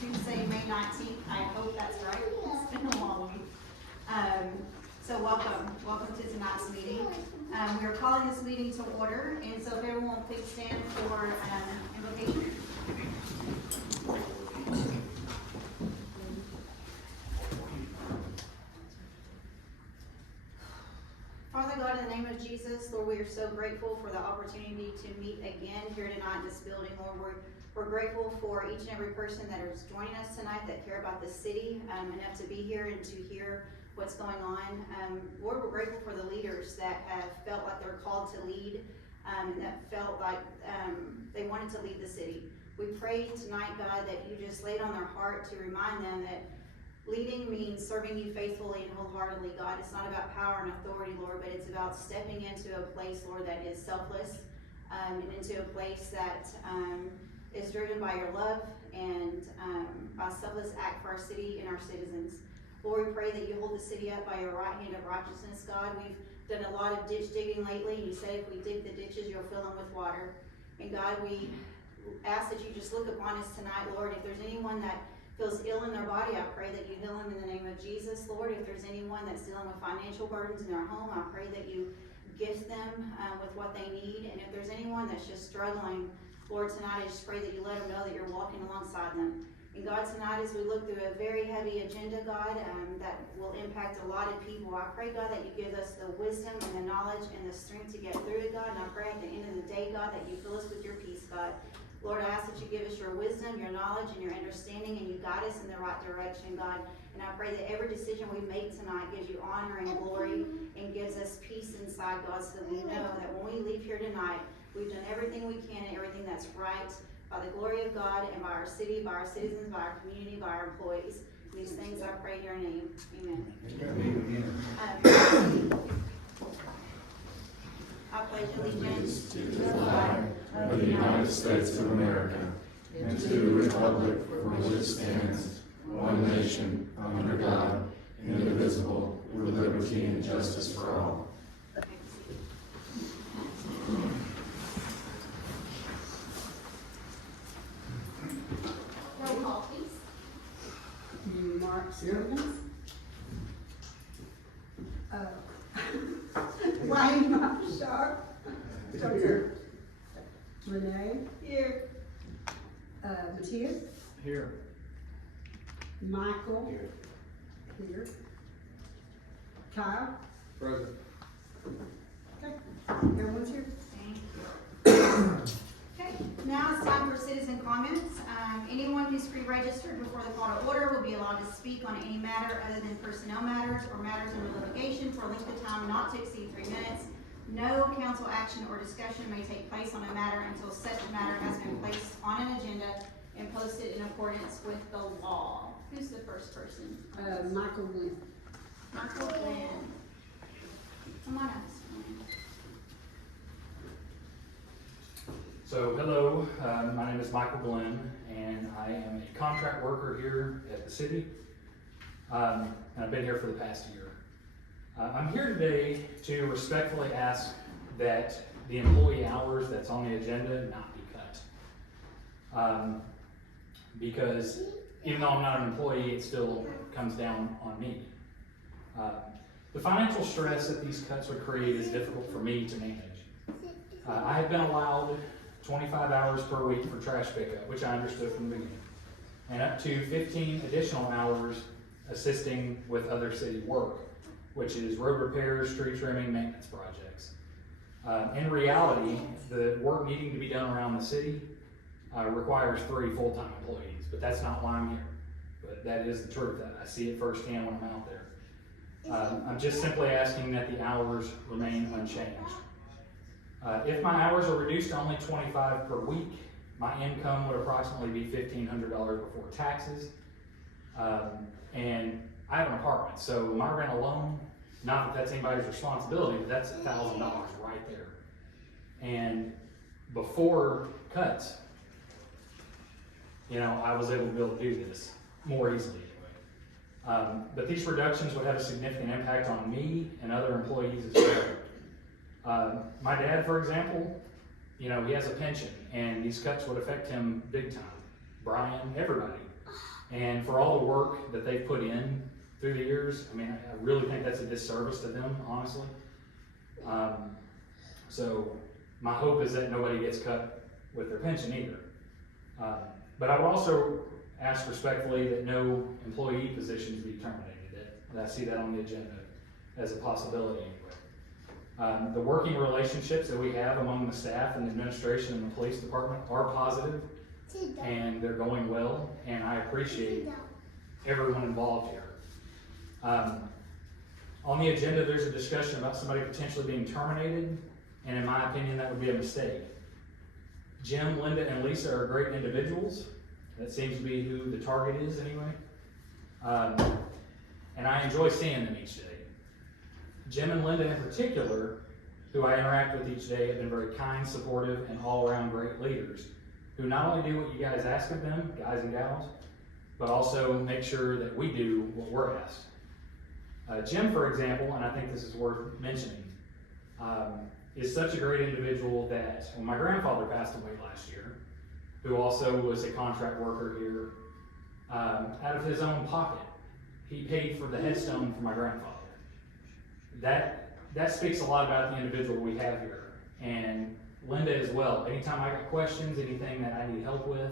Tuesday, May 19th. I hope that's right. It's been a long week. So welcome to tonight's meeting. We are calling this meeting to order, and so if everyone will please stand for invocation. Father God, in the name of Jesus, Lord, we are so grateful for the opportunity to meet again here tonight in this building. Lord, we're grateful for each and every person that is joining us tonight that care about the city enough to be here and to hear what's going on. Lord, we're grateful for the leaders that have felt like they're called to lead, and that felt like they wanted to lead the city. We pray tonight, God, that you just laid on their heart to remind them that leading means serving you faithfully and wholeheartedly, God. It's not about power and authority, Lord, but it's about stepping into a place, Lord, that is selfless, and into a place that is driven by your love and by selfless act for our city and our citizens. Lord, we pray that you hold the city up by your right hand of righteousness, God. We've done a lot of ditch digging lately, and you said if we dig the ditches, you'll fill them with water. And God, we ask that you just look upon us tonight, Lord. If there's anyone that feels ill in their body, I pray that you heal them in the name of Jesus, Lord. If there's anyone that's dealing with financial burdens in their home, I pray that you gift them with what they need. And if there's anyone that's just struggling, Lord, tonight I just pray that you let them know that you're walking alongside them. And God, tonight as we look through a very heavy agenda, God, that will impact a lot of people, I pray, God, that you give us the wisdom and the knowledge and the strength to get through it, God. And I pray at the end of the day, God, that you fill us with your peace, God. Lord, I ask that you give us your wisdom, your knowledge, and your understanding, and you guide us in the right direction, God. And I pray that every decision we make tonight gives you honor and glory and gives us peace inside, God, so that we know that when we leave here tonight, we've done everything we can and everything that's right by the glory of God and by our city, by our citizens, by our community, by our employees. These things I pray in your name. Amen. I pledge allegiance to the flag of the United States of America and to the republic for which it stands, one nation, under God, indivisible, with liberty and justice for all. roll call, please. Mark Sirleman. Wayne Marshall. Here. Renee. Here. Matthias. Here. Michael. Here. Here. Kyle. Present. Okay. Everyone's here. Thank you. Okay, now it's time for citizen comments. Anyone who's pre-registered before the call to order will be allowed to speak on any matter other than personnel matters or matters under litigation for a length of time not to exceed 3 minutes. No council action or discussion may take place on a matter until such matter has been placed on an agenda and posted in accordance with the law. Who's the first person? Michael Wood. Michael Glenn. Come on up. So, hello, my name is Michael Glenn, and I am a contract worker here at the city, and I've been here for the past year. I'm here today to respectfully ask that the employee hours that's on the agenda not be cut. Because even though I'm not an employee, it still comes down on me. The financial stress that these cuts would create is difficult for me to manage. I have been allowed 25 hours per week for trash pickup, which I understood from the beginning, and up to 15 additional hours assisting with other city work, which is road repairs, tree trimming, maintenance projects. In reality, the work needing to be done around the city requires 3 full-time employees, but that's not why I'm here. But that is the truth. I see it firsthand when I'm out there. I'm just simply asking that the hours remain unchanged. If my hours are reduced to only 25 per week, my income would approximately be $1,500 before taxes. And I have an apartment, so my rent alone, not that that's anybody's responsibility, but that's $1,000 right there. And before cuts, I was able to do this more easily anyway. But these reductions would have a significant impact on me and other employees as well. My dad, for example, he has a pension, and these cuts would affect him big time. Brian, everybody. And for all the work that they've put in through the years, I mean, I really think that's a disservice to them, honestly. So my hope is that nobody gets cut with their pension either. But I would also ask respectfully that no employee positions be terminated. I see that on the agenda as a possibility anyway. The working relationships that we have among the staff and the administration and the police department are positive, and they're going well, and I appreciate everyone involved here. On the agenda, there's a discussion about somebody potentially being terminated, and in my opinion, that would be a mistake. Jim, Linda, and Lisa are great individuals. That seems to be who the target is anyway. And I enjoy seeing them each day. Jim and Linda in particular, who I interact with each day, have been very kind, supportive, and all-around great leaders who not only do what you guys ask of them, guys and gals, but also make sure that we do what we're asked. Jim, for example, and I think this is worth mentioning, is such a great individual that when my grandfather passed away last year, who also was a contract worker here, out of his own pocket, he paid for the headstone for my grandfather. That speaks a lot about the individual we have here, and Linda as well. Anytime I got questions, anything that I need help with,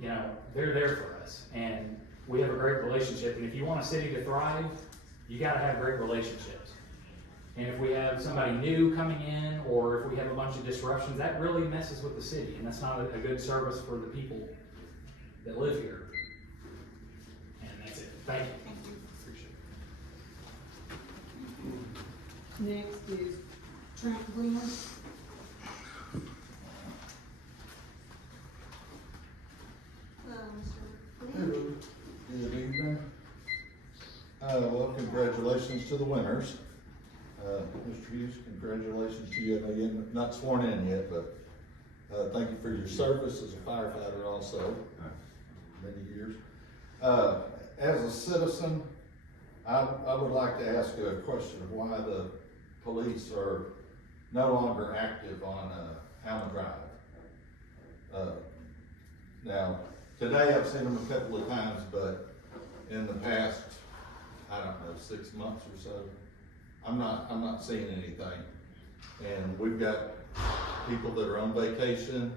you know, they're there for us, and we have a great relationship. And if you want a city to thrive, you got to have great relationships. And if we have somebody new coming in, or if we have a bunch of disruptions, that really messes with the city, and that's not a good service for the people that live here. And that's it. Thank you. Thank you. Appreciate it. Next is Trent Gleamer. Hello, Mr. Lee. Hello. Good evening. Well, congratulations to the winners. Mr. Hughes, congratulations to you. I know you're not sworn in yet, but thank you for your service as a firefighter also, many years. As a citizen, I would like to ask a question of why the police are no longer active on Alma Drive. Now, today I've seen them a couple of times, but in the past, I don't know, 6 months or so, I'm not seeing anything. And we've got people that are on vacation,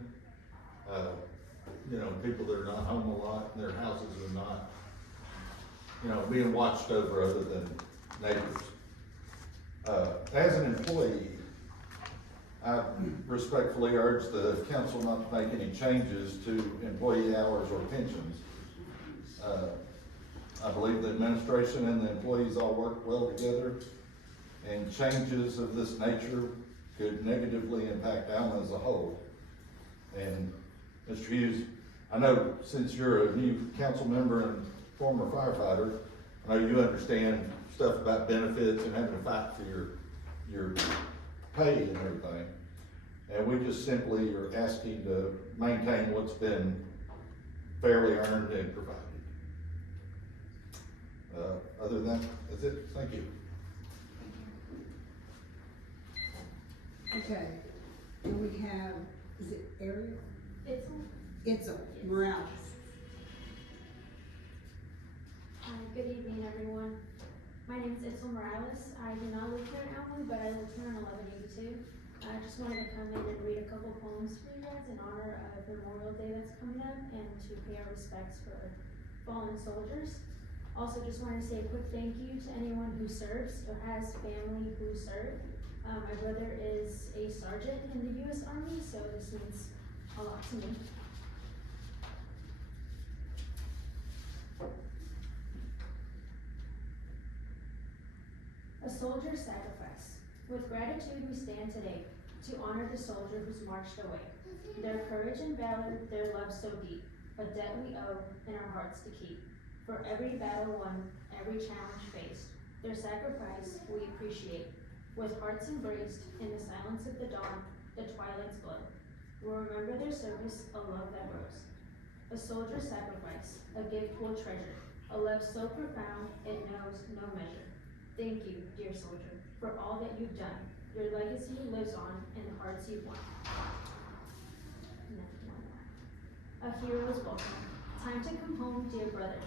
you know, people that are not home a lot, and their houses are not, you know, being watched over other than neighbors. As an employee, I respectfully urge the council not to make any changes to employee hours or pensions. I believe the administration and the employees all work well together, and changes of this nature could negatively impact Alma as a whole. And Mr. Hughes, I know since you're a new council member and former firefighter, I know you understand stuff about benefits and having to fight for your pay and everything. And we just simply are asking to maintain what's been fairly earned and provided. Other than that, that's it. Thank you. Okay, and we have, is it Ariel? Itzel Morales. Good evening, everyone. My name is Itzel Morales. I do not live here in Alma, but I live here on 1182. I just wanted to come in and read a couple poems for you guys in honor of Memorial Day that's coming up, and to pay our respects for fallen soldiers. Also, just wanted to say a quick thank you to anyone who serves or has family who serve. My brother is a sergeant in the U.S. Army, so this means a lot to me. A soldier's sacrifice. With gratitude we stand today to honor the soldier who's marched away. Their courage and valor, their love so deep, a debt we owe in our hearts to keep. For every battle won, every challenge faced, their sacrifice we appreciate. With hearts embraced in the silence of the dawn, the twilight's glow, we'll remember their service, a love that rose. A soldier's sacrifice, a gift we'll treasure, a love so profound it knows no measure. Thank you, dear soldier, for all that you've done. Your legacy lives on in the hearts you've won. A hero is welcome Time to come home, dear brother.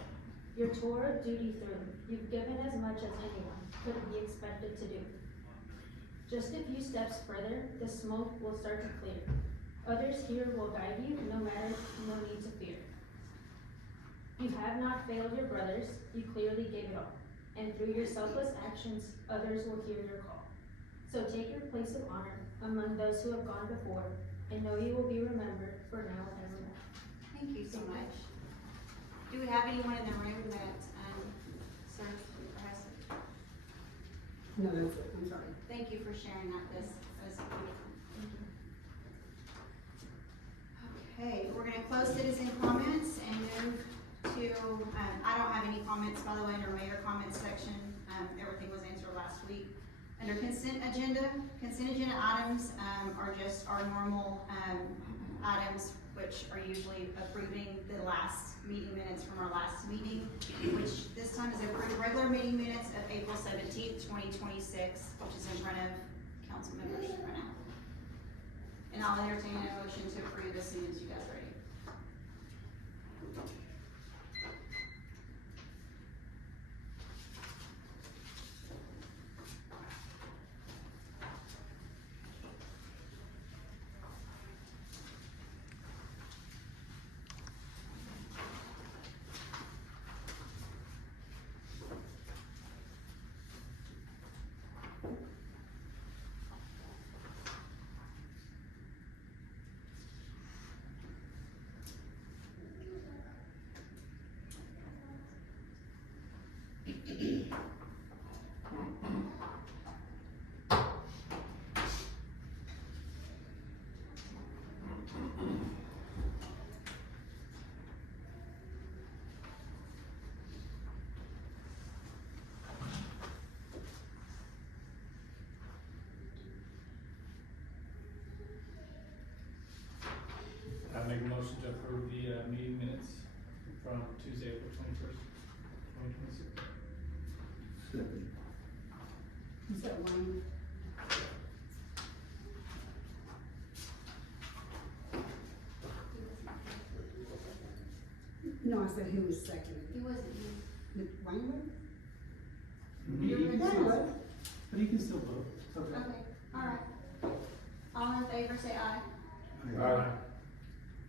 Your tour of duty through, you've given as much as anyone could be expected to do. Just a few steps further, the smoke will start to clear. Others here will guide you, no need to fear. You have not failed your brothers, you clearly gave it all. And through your selfless actions, others will hear your call. So take your place of honor among those who have gone before, and know you will be remembered for now and evermore. Thank you so much. Do we have anyone in the room that, serves or has? No, that's it, I'm sorry. Thank you for sharing that, this is beautiful. Okay, we're gonna close citizen comments and move to, I don't have any comments, by the way, under mayor comments section. Everything was answered last week. Under consent agenda items, are just our normal, items, which are usually approving the last meeting minutes from our last meeting, which this time is approved regular meeting minutes of April 17th, 2026, which is in front of council members right now. And I'll entertain a motion to approve as soon as you guys are ready. I make a motion to approve the meeting minutes from Tuesday, April 21st, 2026. Second. Is that Wayne? No, I said who was second? It wasn't you. Wayne was? You're the Wayne one. was? But you can still vote. It's okay. Okay, alright. All in favor, say aye. Aye.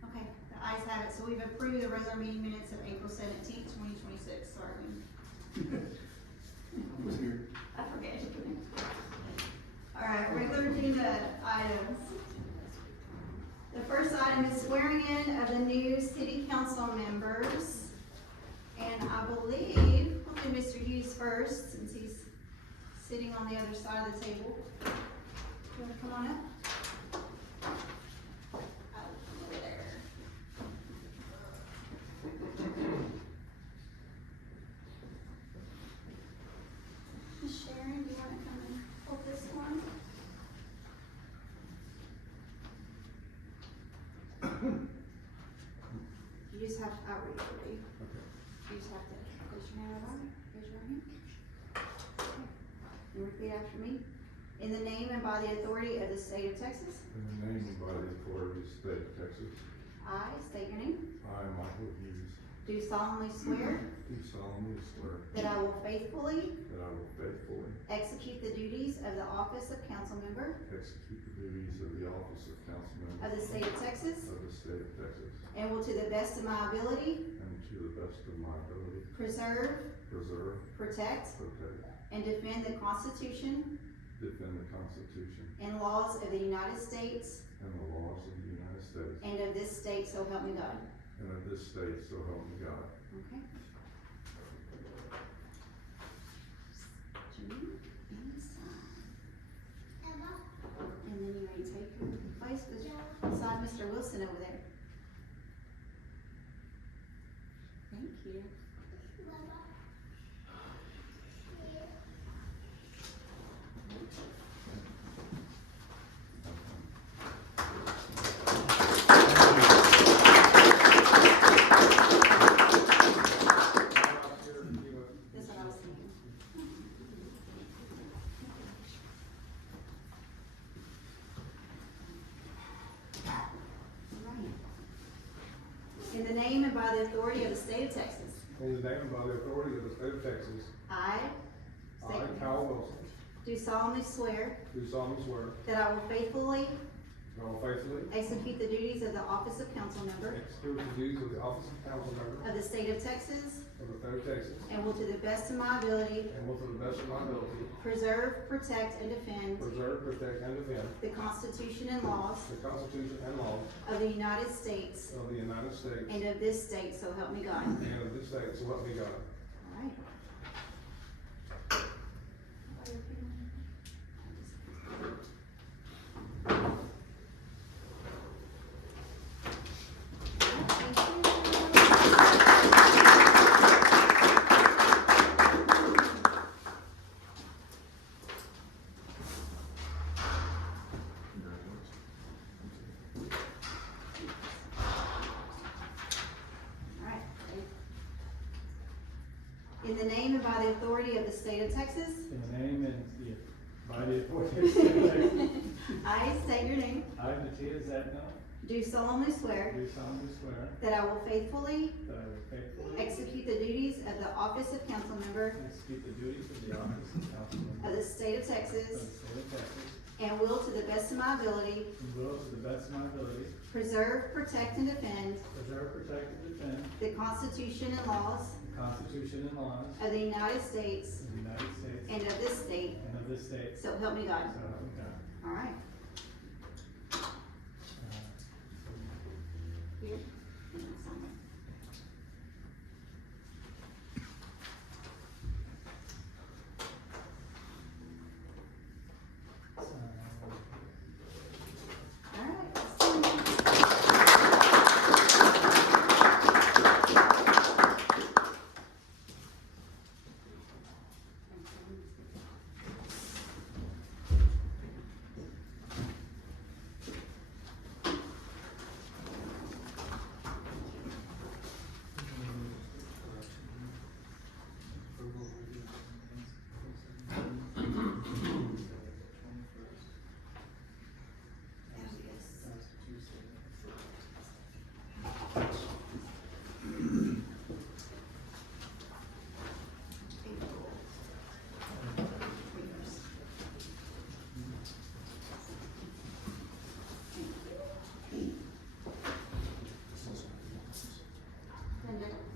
Okay, the ayes have it, so we've approved the regular meeting minutes of April 17th, 2026, sorry. I was here. I forget. Alright, regular agenda items. The first item is swearing in of the new city council members. And I believe, we'll do Mr. Hughes first, since he's sitting on the other side of the table. You wanna come on up? Over there. Miss Sharon, do you wanna come and hold this one? You just have to, I'll read it for you. You just have to place your hand on it, raise your hand. Okay. And repeat after me. In the name and by the authority of the state of Texas, In the name and by the authority of the state of Texas, I state your name, I, Michael Hughes, do solemnly swear do solemnly swear that I will faithfully that I will faithfully execute the duties of the office of council member execute the duties of the office of council member of the state of Texas, of the state of Texas, and will to the best of my ability and to the best of my ability preserve, preserve, protect, protect, and defend the Constitution defend the Constitution and laws of the United States and the laws of the United States and of this state, so help me God. and of this state, so help me God. Okay. Jimmy, and sign. And then you may take your place beside Mr. Wilson over there. Thank you. That's what I was thinking. Alright. In the name and by the authority of the state of Texas, in the name and by the authority of the state of Texas, I I, Kyle Wilson, do solemnly swear do solemnly swear that I will faithfully that I will faithfully execute the duties of the office of council member execute the duties of the office of council member of the state of Texas, of the state of Texas, and will to the best of my ability and will to the best of my ability preserve, protect, and defend preserve, protect, and defend the Constitution and laws the Constitution and laws of the United States of the United States and of this state, so help me God. and of this state, so help me God. All right. All right. In the name and by the authority of the state of Texas, In the name and by the authority of the state of Texas, I state your name, I, Matia Zedno, do solemnly swear do solemnly swear that I will faithfully that I will faithfully execute the duties of the office of council member execute the duties of the office of council member of the state of of Texas, the state of Texas, and will to the best of my ability and will to the best of my ability preserve, protect, and defend preserve, protect, and defend the Constitution and laws the Constitution and laws of the United States of the United States and of this state, and of this state, so help me God. so help me God. All right. Here. All right.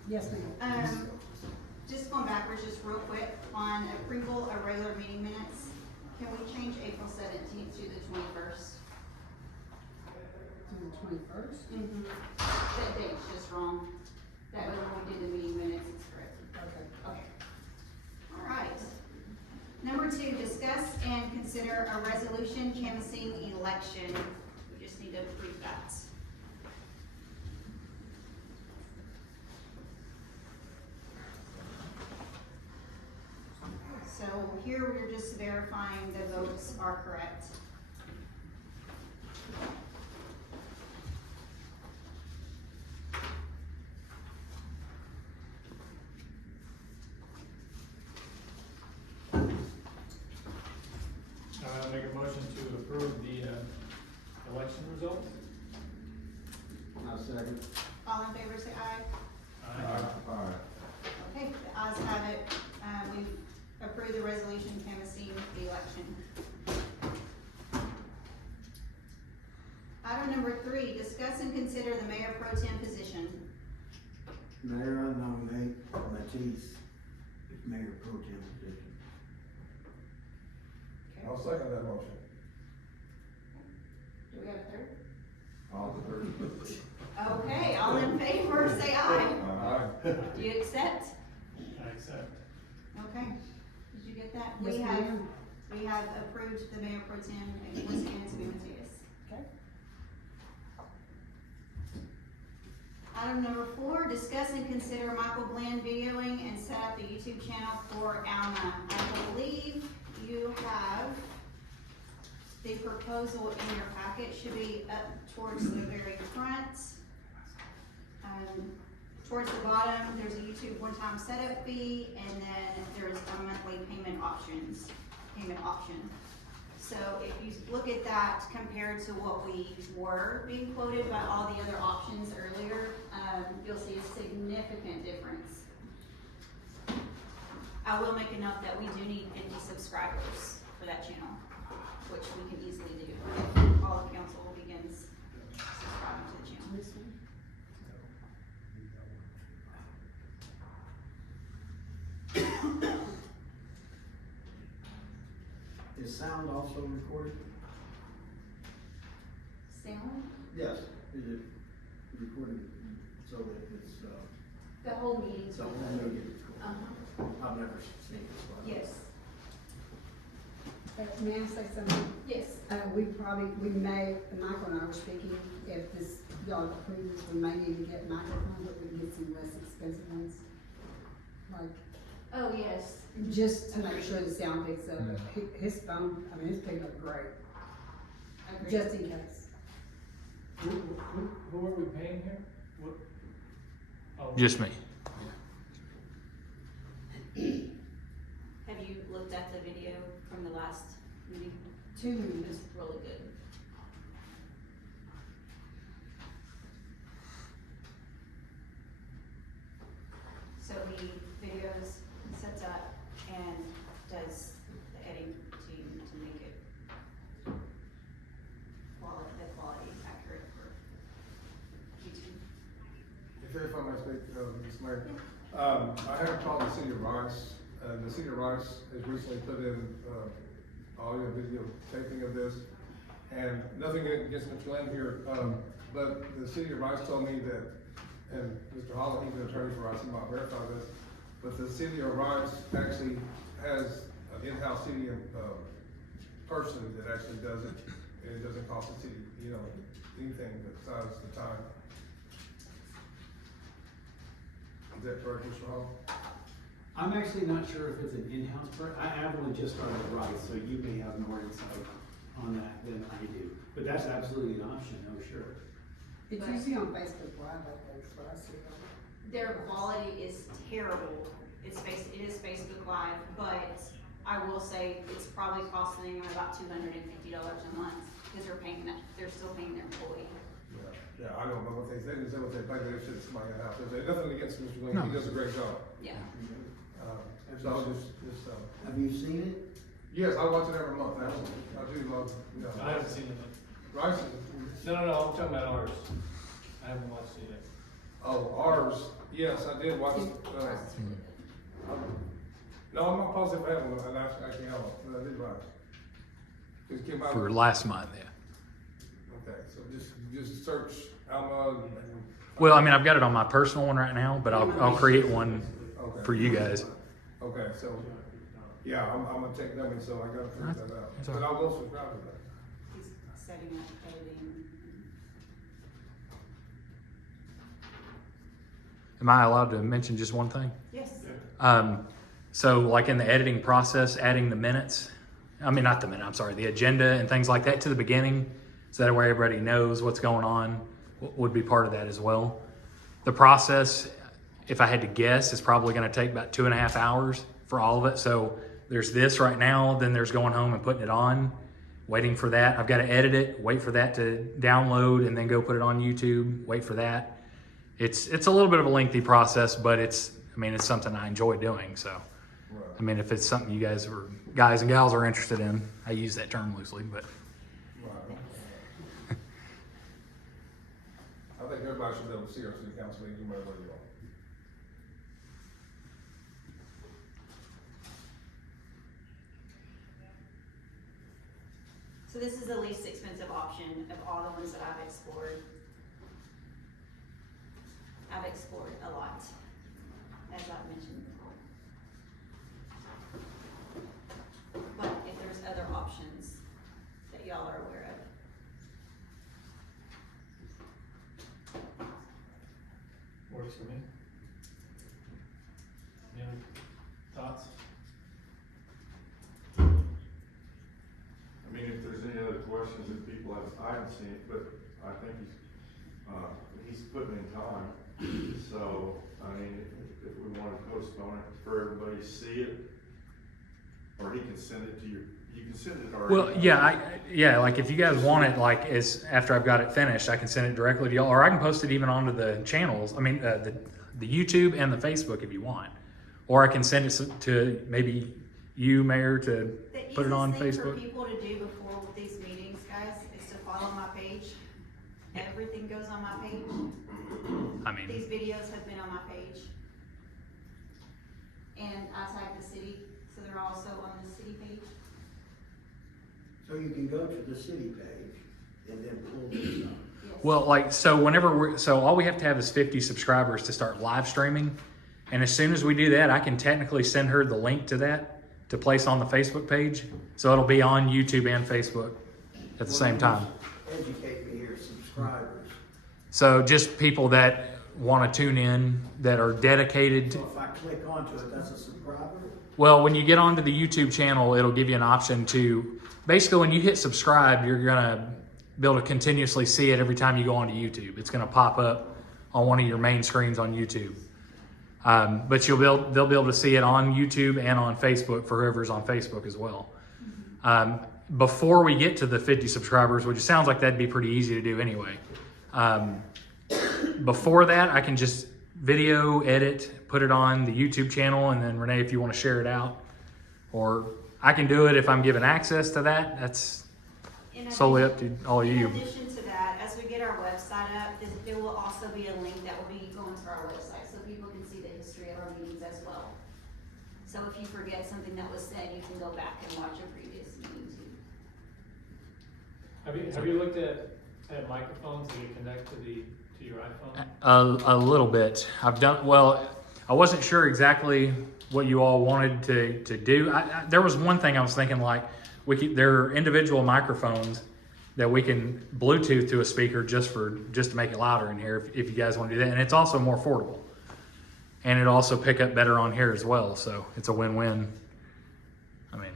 Yes, ma'am. Just going backwards, just real quick, on approval of regular meeting minutes, can we change April 17th to the 21st? To the 21st? Mm-hmm. That date's just wrong. That way when we do the meeting minutes, it's correct. Okay. Okay. All right. Number 2, discuss and consider a resolution canvassing election. We just need to approve that. So here we're just verifying the votes are correct. Make a motion to approve the, election results. I second. All in favor, say aye. Aye. Okay, the ayes have it. We've approved the resolution canvassing the election. Item number 3, discuss and consider the mayor pro tem position. Mayor, I nominate Matisse as mayor pro tem position. I'll second that motion. Do we have a third? All the third. Okay, all in favor, say aye. Aye. Do you accept? I accept. Okay, did you get that? Yes, ma'am. We have approved the mayor pro tem, once again, to be Matias. Okay. Item number 4, discuss and consider Michael Glenn videoing and set up the YouTube channel for Alma. I believe you have the proposal in your packet, should be up towards the very front. Towards the bottom, there's a YouTube one-time setup fee, and then there's a monthly payment option. So if you look at that compared to what we were being quoted by all the other options earlier, you'll you'll see a significant difference. I will make a note that we do need 50 subscribers for that channel, which we can easily do if all of council begins subscribing to the channel. This one? Is sound also recorded? Sound? Yes. Is it recorded so that it's, The whole meeting's the whole recorded. meeting recorded? Uh-huh. I've never seen this one. Yes. May I say something? Yes. We may, Michael and I were speaking, if this, y'all approve this, we may need to get microphones, but we can get some less expensive ones. Like, Oh, yes. just to make sure the sound picks up. His phone, I mean, it's picking up great, Agreed. just in case. Who are we paying here? What? Oh. Just me. Have you looked at the video from the last meeting? 2 It minutes. was really good. So he videos, sets up, and does the editing to make it quality accurate for YouTube. If I may speak, Mr. Mayor. I have called the city of Rice, and the city of Rice has recently put in, audio and video taping of this. And nothing against Mr. Glenn here, but the city of Rice told me that, and Mr. Holland, he's an attorney for Rice, he might verify this, but the city of Rice actually has an in-house city, person that actually does it, and it doesn't cost the city, anything besides the time. Is that correct, Mr. Hall? I'm actually not sure if it's an in-house I have only just started at Rice, so you may have more insight on that than I do. But that's absolutely an option, no, sure. It's usually on Facebook Live, I think, is what I see. Their quality is terrible. It is Facebook Live, but I will say it's probably costing them about $250 a month because they're still paying their employee. Yeah, I don't know what they said, what they pay, they should somebody in the house, there's nothing against Mr. Glenn, No. he does a great job. Yeah. So I'll just, Have you seen it? yes, I watch it every month, actually, I do love, I haven't seen it. Rice, No, I'm talking about ours. I haven't watched it yet. oh, ours, yes, I did watch, no, I'm not positive I haven't, I actually haven't, but I did watch. It came out. For last month, yeah. Okay, so just search Alma and. Well, I mean, I've got it on my personal one right now, but I'll create one Okay. for you guys. Okay, so, yeah, I'm gonna take them, and so I gotta figure that out, That's all but right. I will subscribe to that. He's setting up editing. Am I allowed to mention just one thing? Yes. So like in the editing process, adding the minutes, not the minute, I'm sorry, the agenda and things like that to the beginning, so that way everybody knows what's going on, would be part of that as well. The process, if I had to guess, is probably gonna take about 2.5 hours for all of it. So there's this right now, then there's going home and putting it on, waiting for that. I've gotta edit it, wait for that to download, and then go put it on YouTube, wait for that. It's a little bit of a lengthy process, but it's something I enjoy doing, so. Right. If it's something you guys and gals are interested in, I use that term loosely, but Right. I think everybody should be able to see our city council meeting, no matter where you are. So this is the least expensive option of all the ones that I've explored. I've explored a lot, as I've mentioned before. But if there's other options that y'all are aware of. Works for me. Any other thoughts? If there's any other questions that people have, I haven't seen it, but I think he's putting in time. So, if we want to postpone it for everybody to see it, or he can send it to You can send it already. Well, yeah, like if you guys want it, like as after I've got it finished, I can send it directly to y'all, or I can post it even onto the channels. I mean, the YouTube and the Facebook if you want, or I can send it to maybe you, Mayor, to put it on The easiest thing Facebook. for people to do before these meetings, guys, is to follow my page. Everything goes on my page. I mean, These videos have been on my page. And I tag the city, so they're also on the city page. So you can go to the city page and then pull this up. Yes. well, like so whenever so all we have to have is 50 subscribers to start live streaming, and as soon as we do that, I can technically send her the link to that to place on the Facebook page, so it'll be on YouTube and Facebook at the same time. Educate me here, subscribers. So just people that want to tune in, that are dedicated. So if I click onto it, that's a subscriber? Well, when you get onto the YouTube channel, it'll give you an option to, basically when you hit subscribe, you're gonna be able to continuously see it every time you go onto YouTube. It's gonna pop up on one of your main screens on YouTube. But they'll be able to see it on YouTube and on Facebook for whoever's on Facebook as well. Before we get to the 50 subscribers, which it sounds like that'd be pretty easy to do anyway. Before that, I can just video edit, put it on the YouTube channel, and then Renee, if you want to share it out, or I can do it if I'm given access to that. That's solely up to all of you. In addition to that, as we get our website up, there will also be a link that will be going to our website, so people can see the history of our meetings as well. So if you forget something that was said, you can go back and watch a previous meeting too. Have you looked at microphones that you connect to your iPhone? A little bit. I've done, well, I wasn't sure exactly what you all wanted to do. There was one thing I was thinking, like, there are individual microphones that we can Bluetooth to a speaker just to make it louder in here if you guys want to do that. And it's also more affordable. And it'll also pick up better on here as well. So it's a win-win. I mean,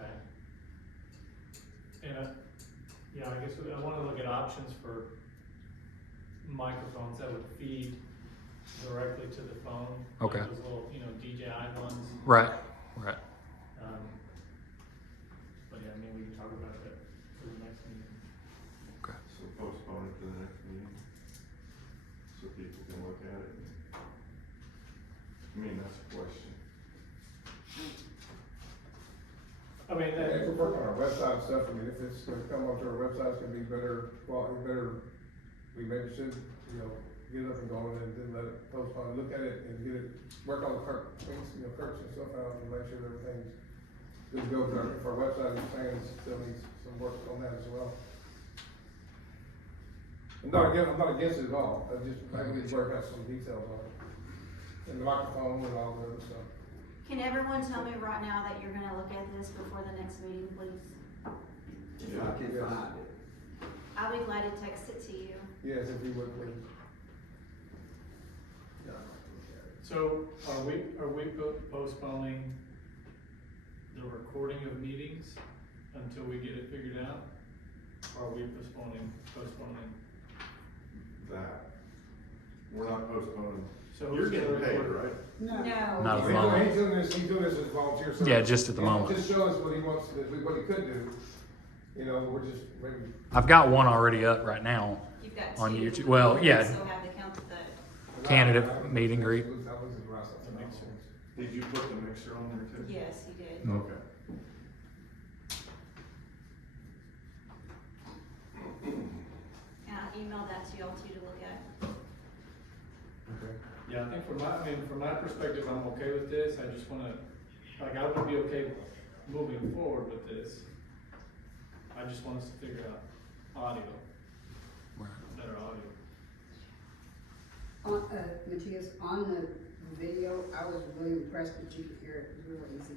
Okay. And, yeah, I guess I wanna look at options for microphones that would feed directly to the phone. Okay. Like those little, DJI ones. right. But yeah, I mean, we can talk about that for the next meeting. So postpone it to the next meeting, so people can look at it. I mean, that's a question. I mean, If we're working on our website and stuff, I mean, if it's gonna come onto our website, it's gonna be better, we maybe should, get it up and going and then let it postpone, look at it and get it, work on the things, perks and stuff out and make sure that everything's good to go. If our website is saying still needs some work on that as well. I'm not against it at all, I just, maybe we need to work out some details on it. And the microphone and all that stuff. Can everyone tell me right now that you're gonna look at this before the next meeting, please? If I can find it. I'll be glad to text it to you. Yes, if you would, please. so are we postponing the recording of meetings until we get it figured out? Or are we postponing? That, we're not postponing. So You're who's getting gonna paid, record? right? No. Not at the He's moment. he's doing this as volunteer. So Yeah, just at the moment. Just show us what he wants, what he could do, we're just, maybe. I've got one already up right now. You've got On two. YouTube. Well, yeah. You also have the count the, Candidate meet and greet. Did you put the mixer on there too? yes, you did. Okay. And I emailed that to y'all too to look at. Okay. Yeah, I think from my perspective, I'm okay with this. I just wanna, I would be okay moving forward with this. I just want us to figure out audio, better audio. Matthias, on the video, I was really impressed that you could hear it, it was really easy.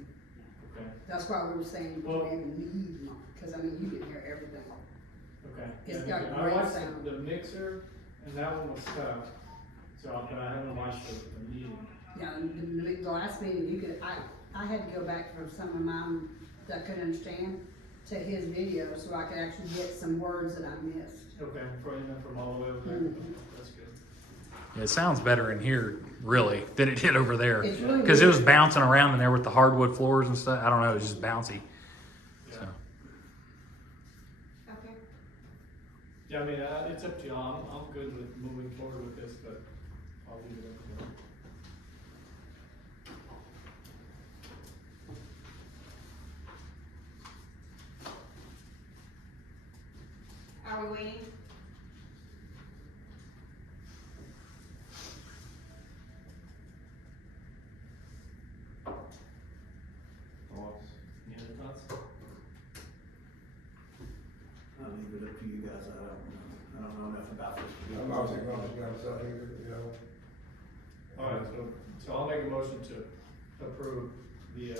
Okay. That's why we were saying we Well- didn't need one, cause I mean, you can hear everything. Okay. It's Yeah, got I great watched sound. the mixer, and that one was tough, but I haven't watched the meeting. Yeah, the last meeting, you could, I had to go back from some of mine that I couldn't understand to his video, so I could actually get some words that I missed. Okay, from all the way over there, Mhm. that's good. Yeah, it sounds better in here really, than it did over there. It's really Because it was weird. bouncing around in there with the hardwood floors and stuff. I don't know, it was just bouncy. So, Okay. Yeah, I mean, it's up to you, I'm good with moving forward with this, but I'll leave it up to you. Are we waiting? Any other thoughts? I'll leave it up to you guys, I don't know enough about this. I'm not technology guy, so I think, you know. Alright, so I'll make a motion to approve the,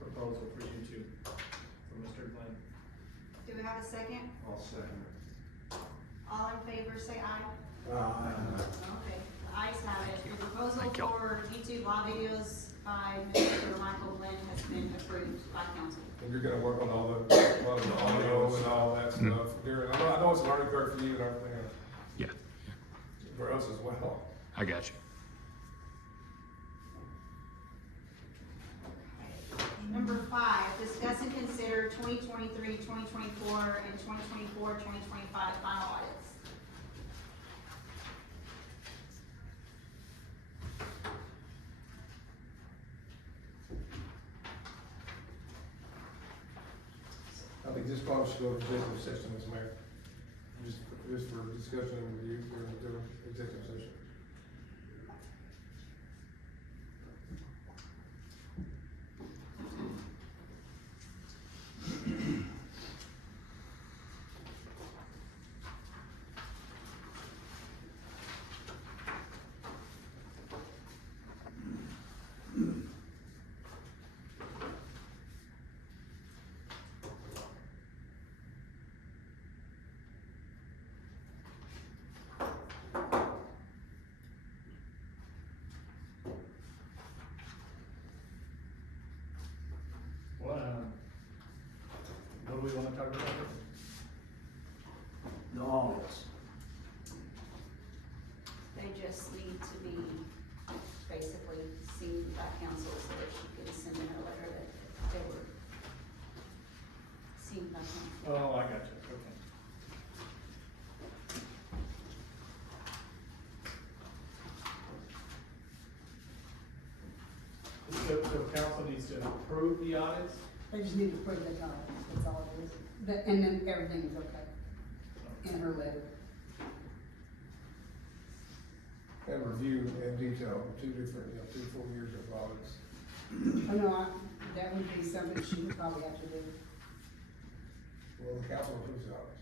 proposal for YouTube from Mr. Glenn. Do we have a second? I'll second it. All in favor, say aye. Okay, the ayes have it. The proposal Thank y'all. for YouTube live videos by Mr. Michael Glenn has been approved by council. And you're gonna work on all the audio and all that stuff during, I know it's a learning curve for you and everything, yeah, for us as well. I got you. Number 5, discuss and consider 2023, 2024, and 2024, 2025 final audits. I think this probably should go to executive session, Mr. Mayor. Just for discussion and review for the executive session. What do we wanna talk about? The audits. They just need to be basically seen by council so that she can send in a letter that they were seen by council. Oh, I got you, okay. So council needs to approve the audits? They just need to prove they got it, that's all it is. And then everything is okay in her letter. And review in detail, two full years of audits. Oh, no, that would be something she would probably have to do. Well, the council approves the audits.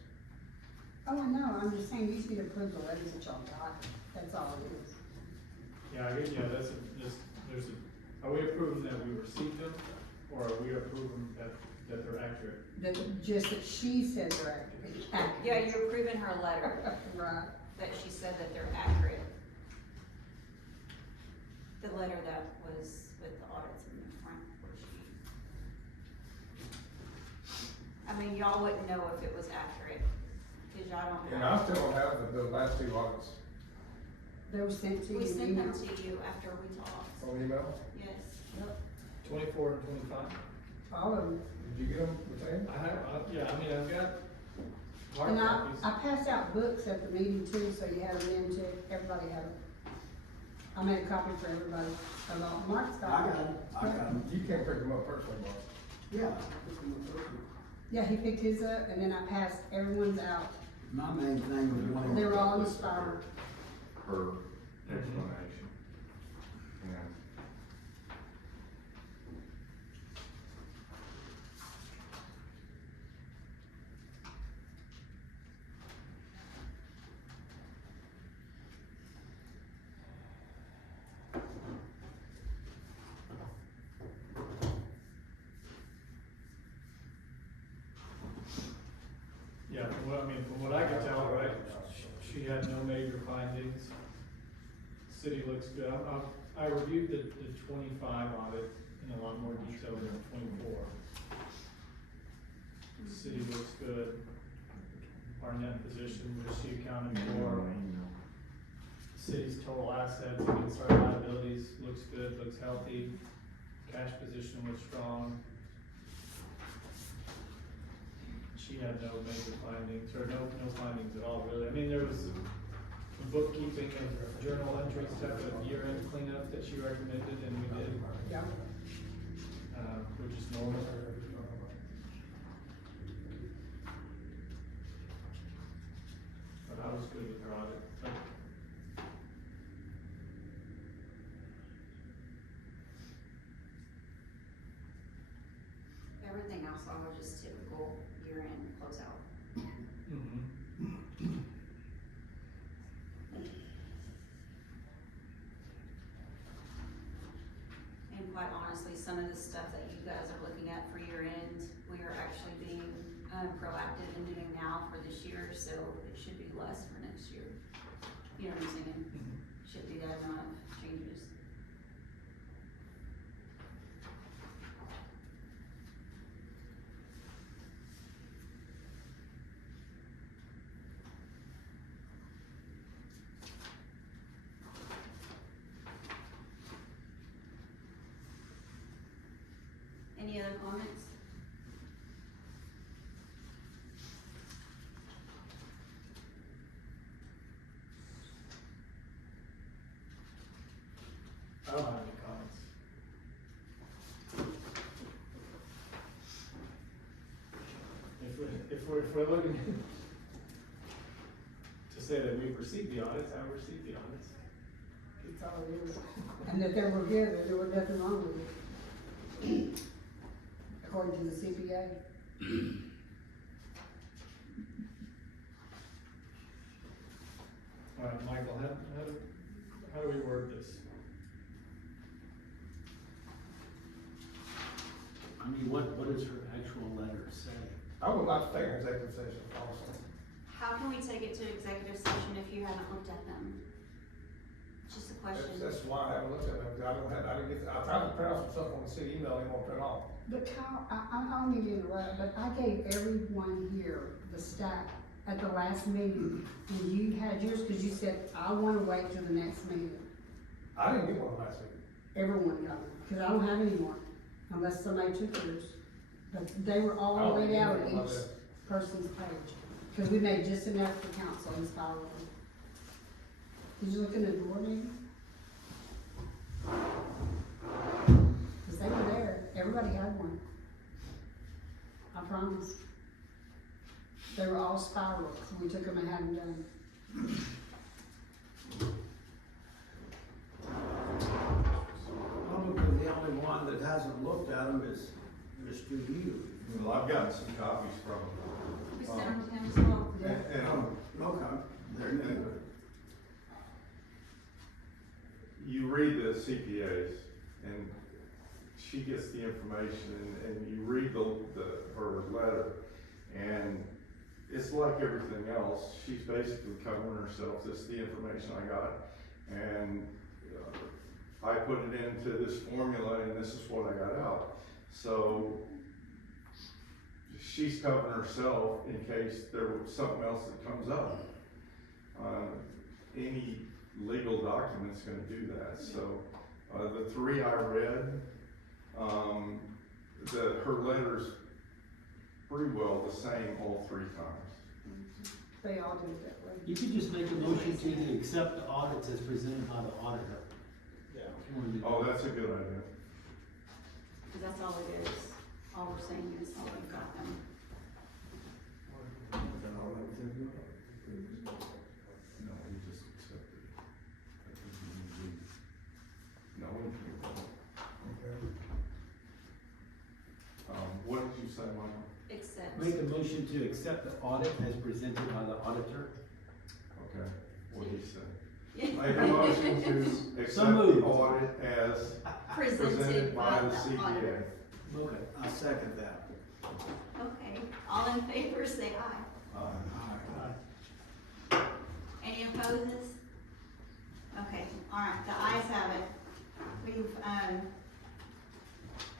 Oh, I know, I'm just saying, you just need to approve the letters that y'all got, that's all it is. Yeah, I guess, yeah, are we approving that we received them, or are we approving that they're accurate? That, just that she said they're accurate. Yeah, you're approving her letter Right. that she said that they're accurate. The letter that was with the audits in the front sheet. I mean, y'all wouldn't know if it was accurate, cause y'all don't And I have. still don't have the last two audits They were sent to you We in sent email. them to you after we talked, on email. yes. 24 and 25? All of them. Did you get them retained? I've got hard And copies. I passed out books at the meeting too, so you had them in too, everybody had them. I made a copy for everybody, of all, Mark's I got got them. it, I got it. You can't pick them up personally, Mark. Yeah. Yeah, he picked his up, and then I passed everyone's out. My main thing was wanting. They were all in the spiral. Her explanation. Yeah. Yeah, from what I could tell, right, she had no major findings. City looks good. I reviewed the 25 audit in a lot more detail than 24. City looks good. Our net position, was she accounted for city's total assets against our liabilities, looks good, looks healthy. Cash position was strong. She had no major findings, or no findings at all, really. I mean, there was some bookkeeping of journal entries, type of year-end cleanup that she recommended, and we did, Yeah. which is normal. But I was good with her audit. Everything else I was just typical year-end closeout. Mm-hmm. And quite honestly, some of the stuff that you guys are looking at for year end, we are actually being proactive in doing now for this year, so it should be less for next year. You know what I'm saying? Should be that amount of changes. Any other comments? I don't have any comments. If we're looking to say that we've received the audits, I've received the audits. That's all it is. And that they were good, and there was nothing wrong with it. According to the CPA. All right, Michael, how do we word this? I mean, what does her actual letter say? I would like to take an executive session also. How can we take it to executive session if you haven't looked at them? Just a question. That's why I haven't looked at them, because I didn't get, I tried to print out some stuff on the city email, they won't print off. But Kyle, I don't mean to interrupt, but I gave everyone here the stack at the last meeting, and you had yours, cause you said, I wanna wait till the next meeting. I didn't get one last week. Everyone got them, cause I don't have any more, unless somebody took yours. But they were I all don't laid think out on anything each like that. person's page, cause we made just enough for council and Skylar. Did you look in the door maybe? Cause they were there, everybody had one. I promise. They were all spirals, and we took them and had them done. Well, because the only one that hasn't looked at them is Mr. You. Well, I've gotten some copies from We sent them to him as well. and Okay, they're new. you read the CPAs, and she gets the information, and you read her letter, and it's like everything else. She's basically covering herself. This is the information I got, and I put it into this formula, and this is what I got out. So she's covering herself in case there was something else that comes up. Any legal document's gonna do that. So the three I read, her letter's pretty well the same all three times. They all do it that way. You could just make a motion to accept the audits as presented by the auditor. Yeah. If you wanna do that. Oh, that's a good idea. Cause that's all it is. All we're saying is all we've got them. No, we just accepted it. I think we need to- No, we can't. What did you say, Michael? Except. Make a motion to accept the audit as presented by the auditor. Okay, what did he say? Make a motion to accept the moved. audit as Presented by the CPA. auditor. Okay. I second that. Okay, all in favor, say aye. Any opposes? Okay, alright, the ayes have it. We've,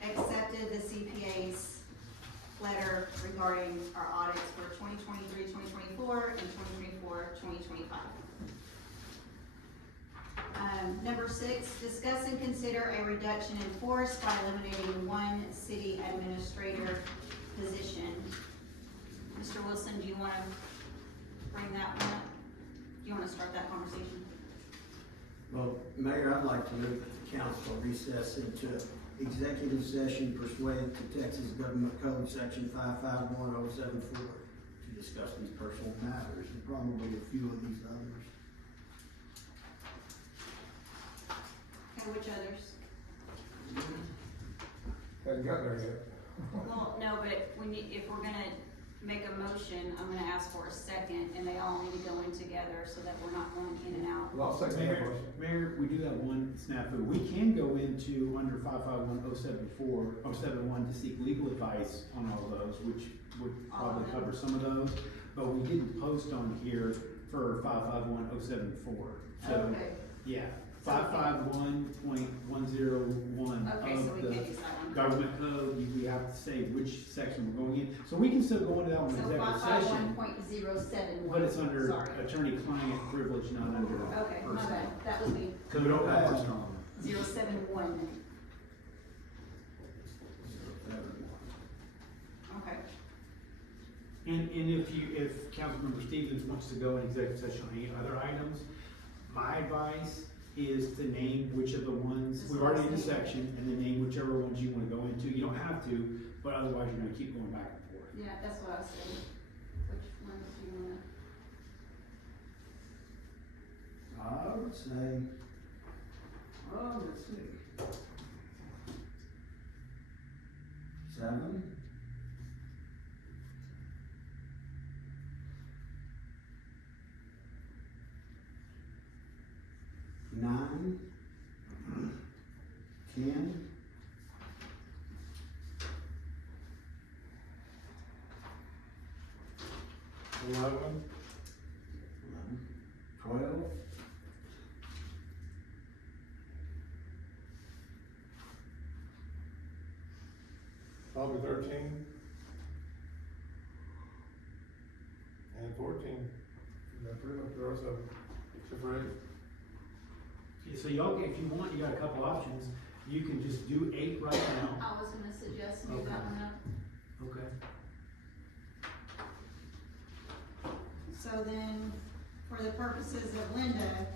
accepted the CPA's letter regarding our audits for 2023, 2024, and 2024, 2025. Number 6, discuss and consider a reduction in force by eliminating one city administrator position. Mr. Wilson, do you wanna bring that one up? Do you wanna start that conversation? Well, Mayor, I'd like to move that the council recess into executive session pursuant to Texas Government Code Section 551074 to discuss these personal matters and probably a few of these others. Okay, which others? Hasn't got there yet. Well, no, but if we're gonna make a motion, I'm gonna ask for a second, and they all need to go in together so that we're not going in and out. Well, I'll second that Mayor, motion. Mayor, we do have one snafu. We can go into under 551074, 071 to seek legal advice on all those, which would probably cover some of those. But we didn't post on here for 551074. So, Okay. yeah, 551.101 Okay, so of we the can use that one. government code, we have to say which section we're going in. So we can still go into that one So executive 551.071. But it's under Sorry. attorney-client privilege, not under Okay, my personal. bad, that was me, Because we don't have personal. 071, okay. And if Councilmember Stevens wants to go in executive session on any other items, my advice is to name which of the ones, we've already in the section, and then name whichever ones you wanna go into. You don't have to, but otherwise you're gonna keep going back and forth. Yeah, that's what I was saying. Which ones do you wanna? I would say, well, let's see. 7. 9. 10. 11. 12. 13. And 14. That pretty much the rest of them, except for 8. So y'all, if you want, you got a couple options. You can just do 8 right now. I was gonna suggest move that Okay. one up. Okay. So then, for the purposes of Linda,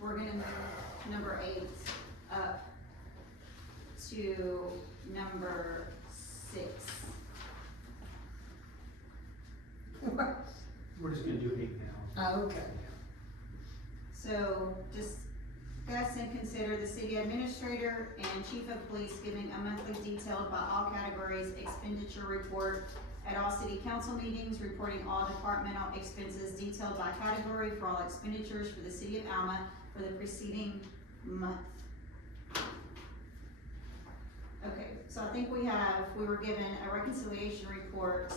we're gonna move number 8 up to number 6. We're just gonna do 8 now. Oh, okay. So discuss and consider the city administrator and chief of police giving a monthly detailed by all categories expenditure report at all city council meetings, reporting all departmental expenses detailed by category for all expenditures for the city of Alma for the preceding month. Okay, so I think we were given a reconciliation report,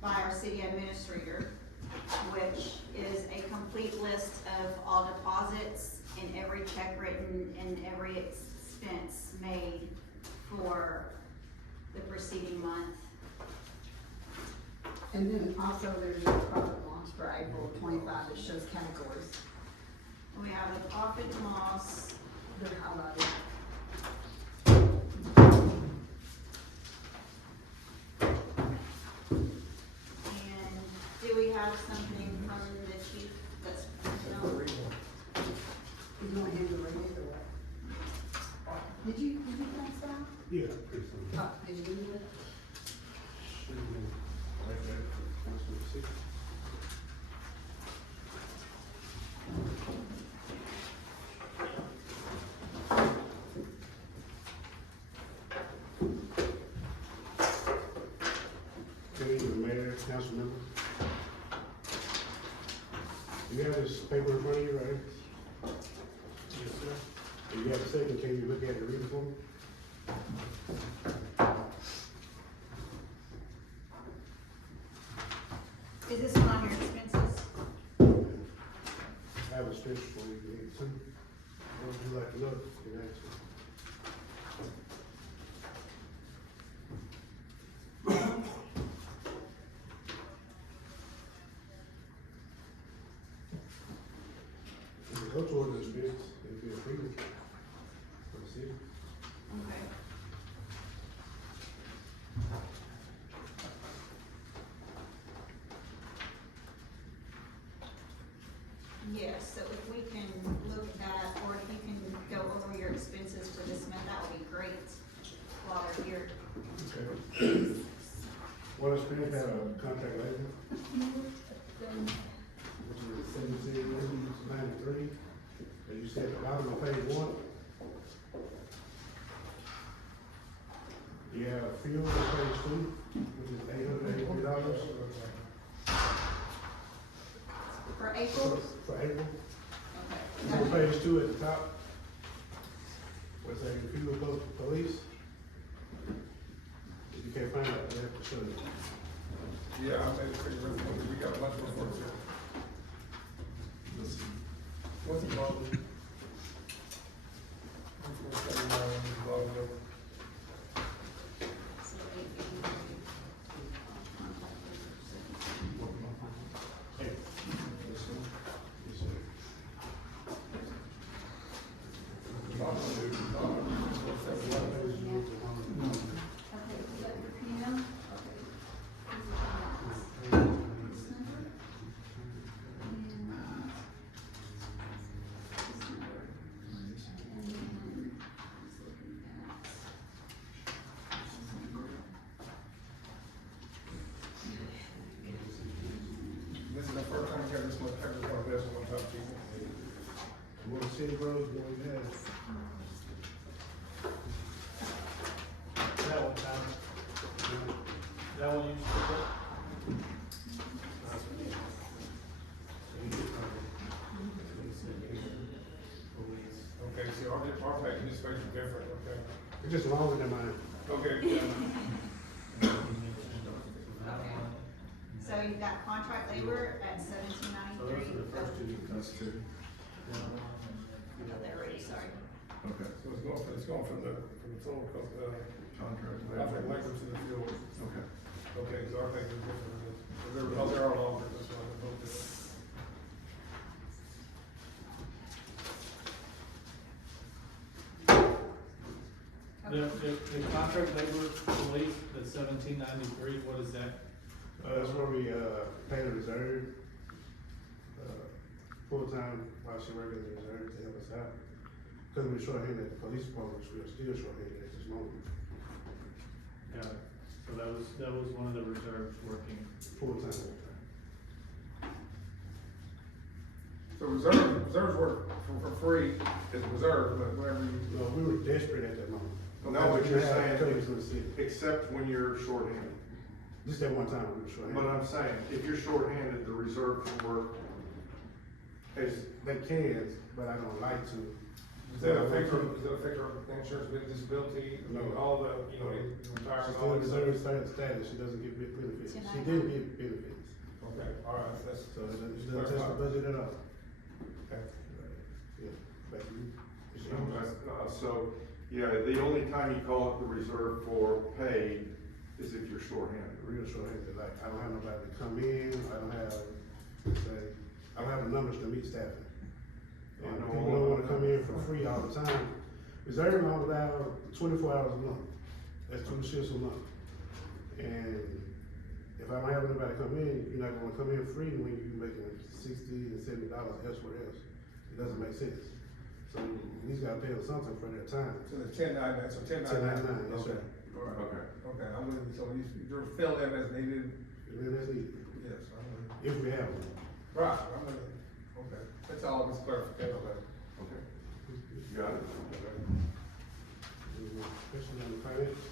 by our city administrator, which is a complete list of all deposits and every check written and every expense made for the preceding month. And then also there's a profit and loss for April 25 that shows categories. We have the profit and loss, They're highlighted. and do we have something from the chief that's, no? You want him to read it or what? Did you pass that? Yeah. Oh, did you do it? Good evening, Mayor, council members. You have this paper in front of you, right? Yes, sir. If you have a second, can you look at it and read it for me? Is this one on your expenses? I have a special for you, you need to. What would you like to look? You can answer. go towards the expense if you approve it for the city. Okay. Yes, so if we can look at, or if you can go over your expenses for this month, that would be great while we're here. Okay. Water Springs had a contract labor, which is 1793, and you said the bottom of page 1. You have fuel on page 2, which is $883. For April? For April. Okay. On page 2 at the top, where it says fuel police. If you can't find that, you have to show it. Yeah, I made it pretty rough, we got a bunch of reports here. What's it called? This is the first time we have this much paper on this one top, chief. More city roads, more gas. That one, Tom. That one you just took up? Okay, see, our package is very different, okay? It's just longer than mine. Okay. Okay. So you've got contract labor at So 1793. those are the first two. That's two. Got that ready, sorry. Okay. So it's going from the total, Contract contract labor to the fuel. Okay. Okay, so our package is different, because there are longer, that's why I vote this. The contract labor police, the 1793, what is that? That's where we, pay the reserve, full-time, while she working in the reserve to help us out. Cause we're short-handed at the police department, we're still short-handed at this moment, Got it. So that was one of the reserves working. full-time. So reserves work for free as reserve, but whenever you. No, we were desperate at that moment. No, what you're saying, Cause of the city. except when you're shorthanded. Just that one time we were short-handed. But I'm saying, if you're shorthanded, the reserve can work. They can, but I don't like to. Does that affect our insurance, with disability, all the, She's retirement, still all in that stuff? reserve status, she doesn't get benefits. She 1099. didn't get benefits, Okay, all right, that's. so it doesn't touch the budget at all. Okay. Yeah, back to you. It's No, yours. So, yeah, the only time you call it the reserve for pay is if you're shorthanded. Real short-handed, like, I don't have nobody to come in, I don't have, I don't have the numbers to meet staffing. And I know. people don't wanna come in for free all the time. Reserve only allow 24 hours a month, that's 2 shifts a month. And if I don't have anybody come in, you're not gonna come in free when you're making $60 and $70 elsewhere else. It doesn't make sense. So you at least gotta pay them something for their time. So the 1099, so 1099. 1099, yes, sir. All right. Okay. Okay, I'm with you, so you're filling in as needed, And then that's it, yes, I'm with you. if we have one. Right, I'm with you, okay, that's all, this clarification. Okay. You got it? Any more questions on the finance?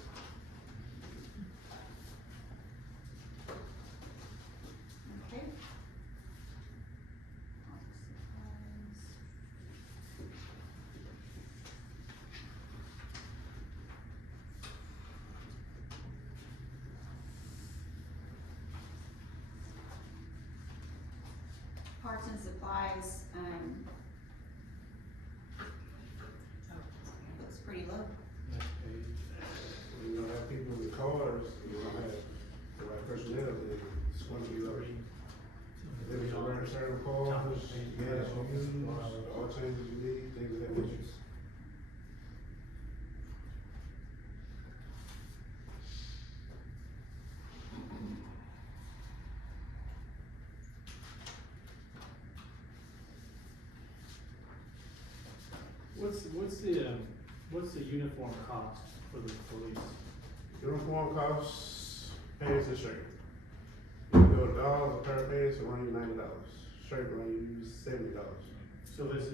Okay. Parts and supplies, looks pretty low. Next page. When you don't have people in the cars, you don't have the right personnel, then it's gonna be low. If there's a certain cars, gas, or use, all changes you need, things of that nature. What's the uniform cost for the police? Uniform costs, pants and shirt. If you go to Dolls, a pair of pants will run you $90. Shirt will run you $70. So this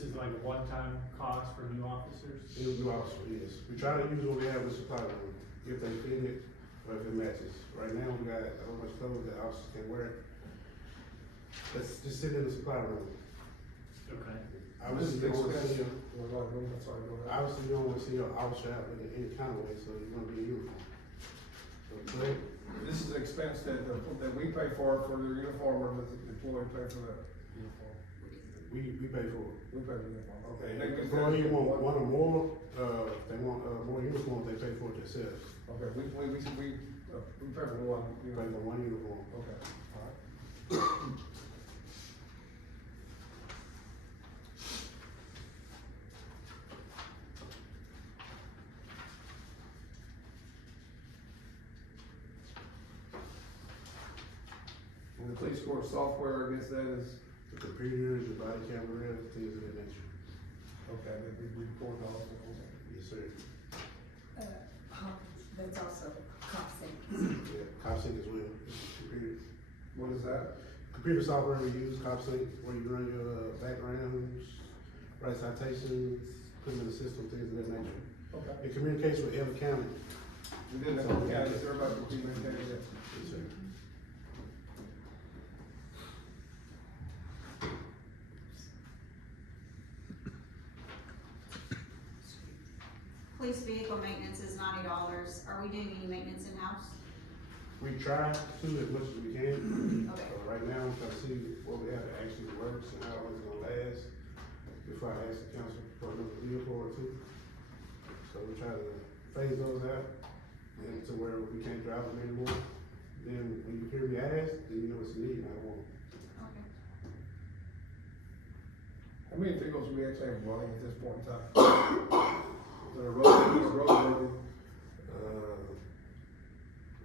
is like a one-time cost for new officers? It will do also, yes. We try to use what we have in the supply room, if they fit it, or if it matches. Right now, we got a whole bunch of clothes that officers can wear. Let's just sit in the supply room. Okay. Obviously, you don't wanna see your, Sorry, go ahead. obviously, you don't wanna see your officer out in any kind of way, so you're gonna be in uniform. So, correct? This is expense that we pay for their uniform, or does the employee pay for that uniform? We pay for it. We pay for the uniform, okay. If the employee want one or more, they want, more uniforms, they pay for it themselves. Okay, we pay for one. We pay for one uniform. Okay, all right. And the police court software, I guess that is, The computers, the body cameras, things of that nature. okay, that we report all of those. Yes, sir. That's also cost savings. Yeah, CopSync as well, computer. What is that? Computer software we use, CopSync, where you run your backgrounds, write citations, put them in the system, things of that nature. Okay. It communicates with every county. We did that, yeah, just everybody will be maintaining that. Yes, sir. Police vehicle maintenance is $90. Are we doing any maintenance in-house? We try to as much as we can. Okay. Right now, I'm trying to see what we have that actually works and how long it's gonna last before I ask the council for another vehicle or two. So we try to phase those out and to where we can't drive them anymore. Then when you hear me ask, then you know it's a need, and I want. Okay. How many vehicles do we actually have running at this point in time? That are road,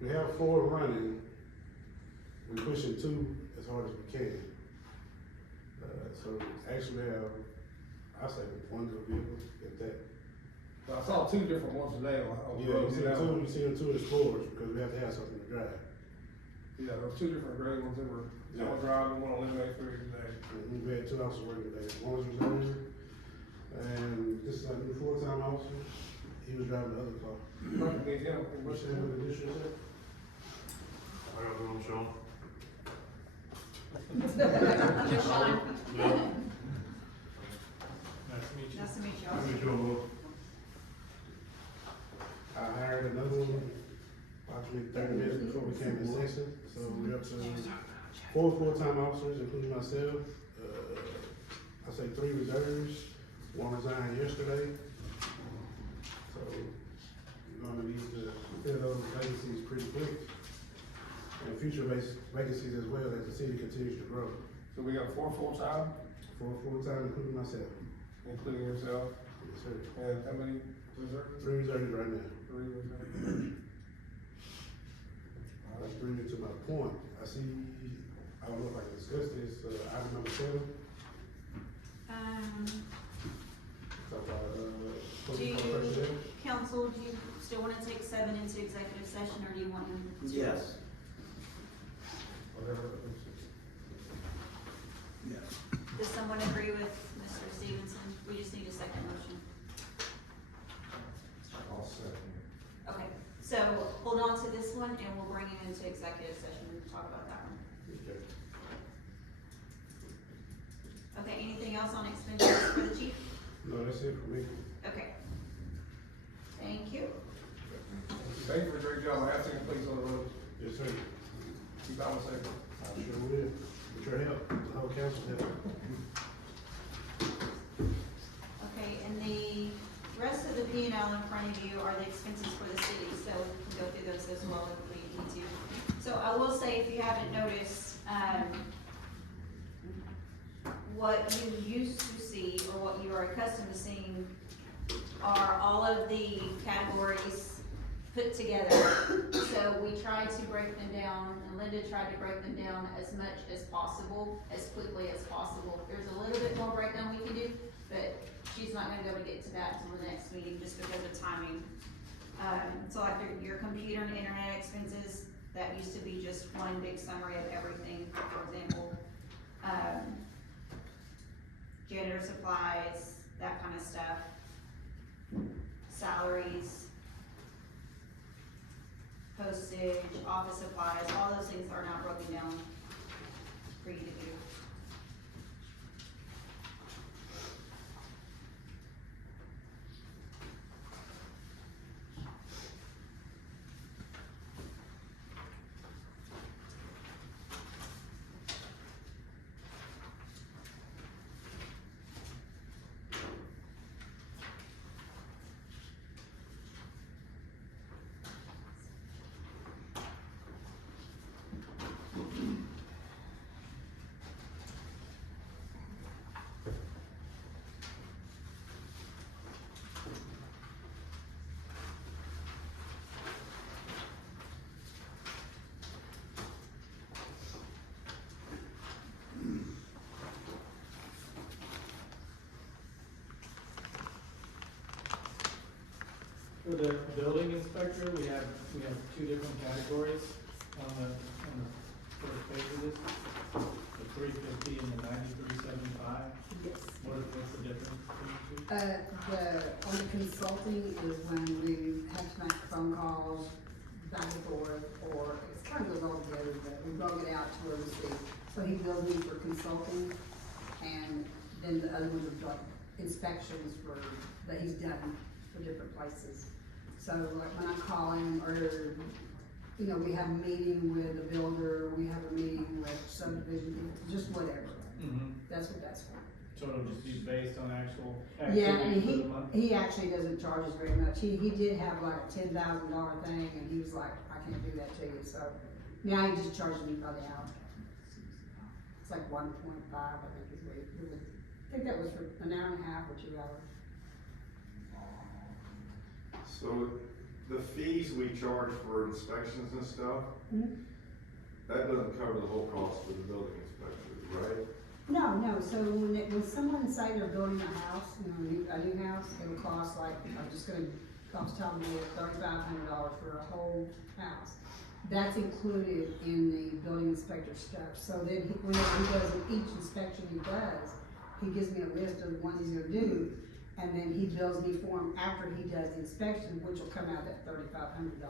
We have 4 running. We're pushing 2 as hard as we can. So actually we have, I say 1 good vehicle, if that. I saw 2 different ones today on the Yeah, road. you see the 2 Explorers, because we have to have something to drive. Yeah, there was 2 different gray ones that were, one driving, one on Limway 3 today. We had 2 officers working today, one was reserve, and this is our new full-time officer, he was driving the other car. Recommend him, and What's what's the name of the district, sir? I got one, Sean. Just Sean. Nice to meet you. Nice to meet you. I mean, Joe, I hired another one approximately 30 minutes before we came in session, so we're up to 4 full-time officers, including myself. I say 3 reserves, 1 resigned yesterday. So we're gonna need to fill those vacancies pretty quick. And future vacancies as well as the city continues to grow. So we got 4 full-time, 4 full-time, including myself. including yourself, Yes, sir. and how many reserves? 3 reserves right now. 3 reserves. Let's bring it to my point. I see, I don't know if I can discuss this, item number 7. Talk about, Do you, personnel. council, do you still wanna take 7 into executive session, or do you want him to? Yes. Whatever. Yes. Does someone agree with Mr. Stevenson? We just need a second motion. I'll second. Okay, so hold on to this one and we'll bring him into executive session and talk about that one. Okay. Okay, anything else on expenditures for the chief? No, that's it for me. Okay. Thank you. Thank you for a great job, I have seen the police on the road, Yes, sir. keep out safe. I sure will. With your help, the whole council help. Okay, and the rest of the P and L in front of you are the expenses for the city, so we can go through those as well if we need to. So I will say, if you haven't noticed, what you used to see, or what you are accustomed to seeing, are all of the categories put together. So we tried to break them down, and Linda tried to break them down as much as possible, as quickly as possible. There's a little bit more breakdown we can do, but she's not gonna be able to get to that until the next meeting, just because of timing. So like your computer and internet expenses, that used to be just one big summary of everything, for example. Janitor supplies, that kind of stuff. Salaries, postage, office supplies, all those things are now broken down for you to do. For the building inspector, we have two different categories on the first page of this. The 350 and the 9375. Yes. What's the difference between the two? On the consulting is when we have to make phone calls back and forth, or it kind of goes all together, but we broke it out to where we see. So he bills me for consulting, and then the other ones are like inspections that he's done for different places. So like when I call him, or, you know, we have a meeting with a builder, we have a meeting with subdivision, just whatever. That's what that's for. So it'll just be based on actual Yeah, activity and for the month? he actually doesn't charge us very much. He did have like a $10,000 thing, and he was like, I can't do that to you, so now he just charges me by the hour. It's like 1.5, I think is what it was. I think that was for an hour and a half or 2 hours. So the fees we charge for inspections and stuff, that doesn't cover the whole cost for the building inspector, right? No, so when someone say they're building a house, you know, a new house, it'll cost like, I'm just gonna, off the top of my head, $3,500 for a whole house. That's included in the building inspector stuff. So then whenever he does each inspection he does, he gives me a list of the ones he's gonna do, and then he bills me for them after he does the inspection, which will come out at $3,500.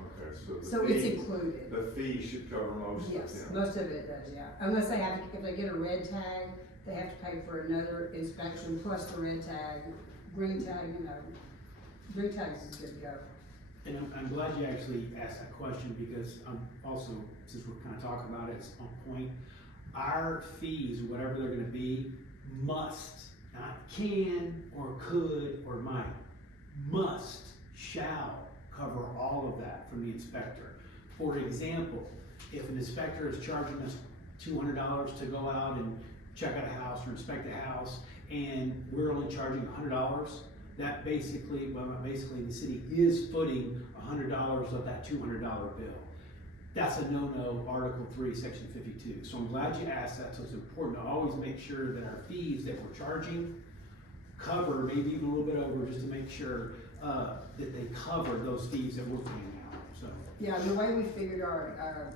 Okay, so the So fee, it's included. the fee should cover most of it. Yes, most of it does, yeah. Unless they have, if they get a red tag, they have to pay for another inspection plus the red tag. Green tag, you know, green tag is good to go. And I'm glad you actually asked that question, because also, since we're kind of talking about it, it's on point. Our fees, whatever they're gonna be, must, not can, or could, or might, must, shall cover all of that from the inspector. For example, if an inspector is charging us $200 to go out and check out a house or inspect a house, and we're only charging $100, that basically, well, not basically, the city is footing $100 of that $200 bill. That's a no-no, Article 3, Section 52. So I'm glad you asked that, so it's important to always make sure that our fees that we're charging cover, maybe even a little bit over, just to make sure that they cover those fees that we're paying out, so. Yeah, the way we figured our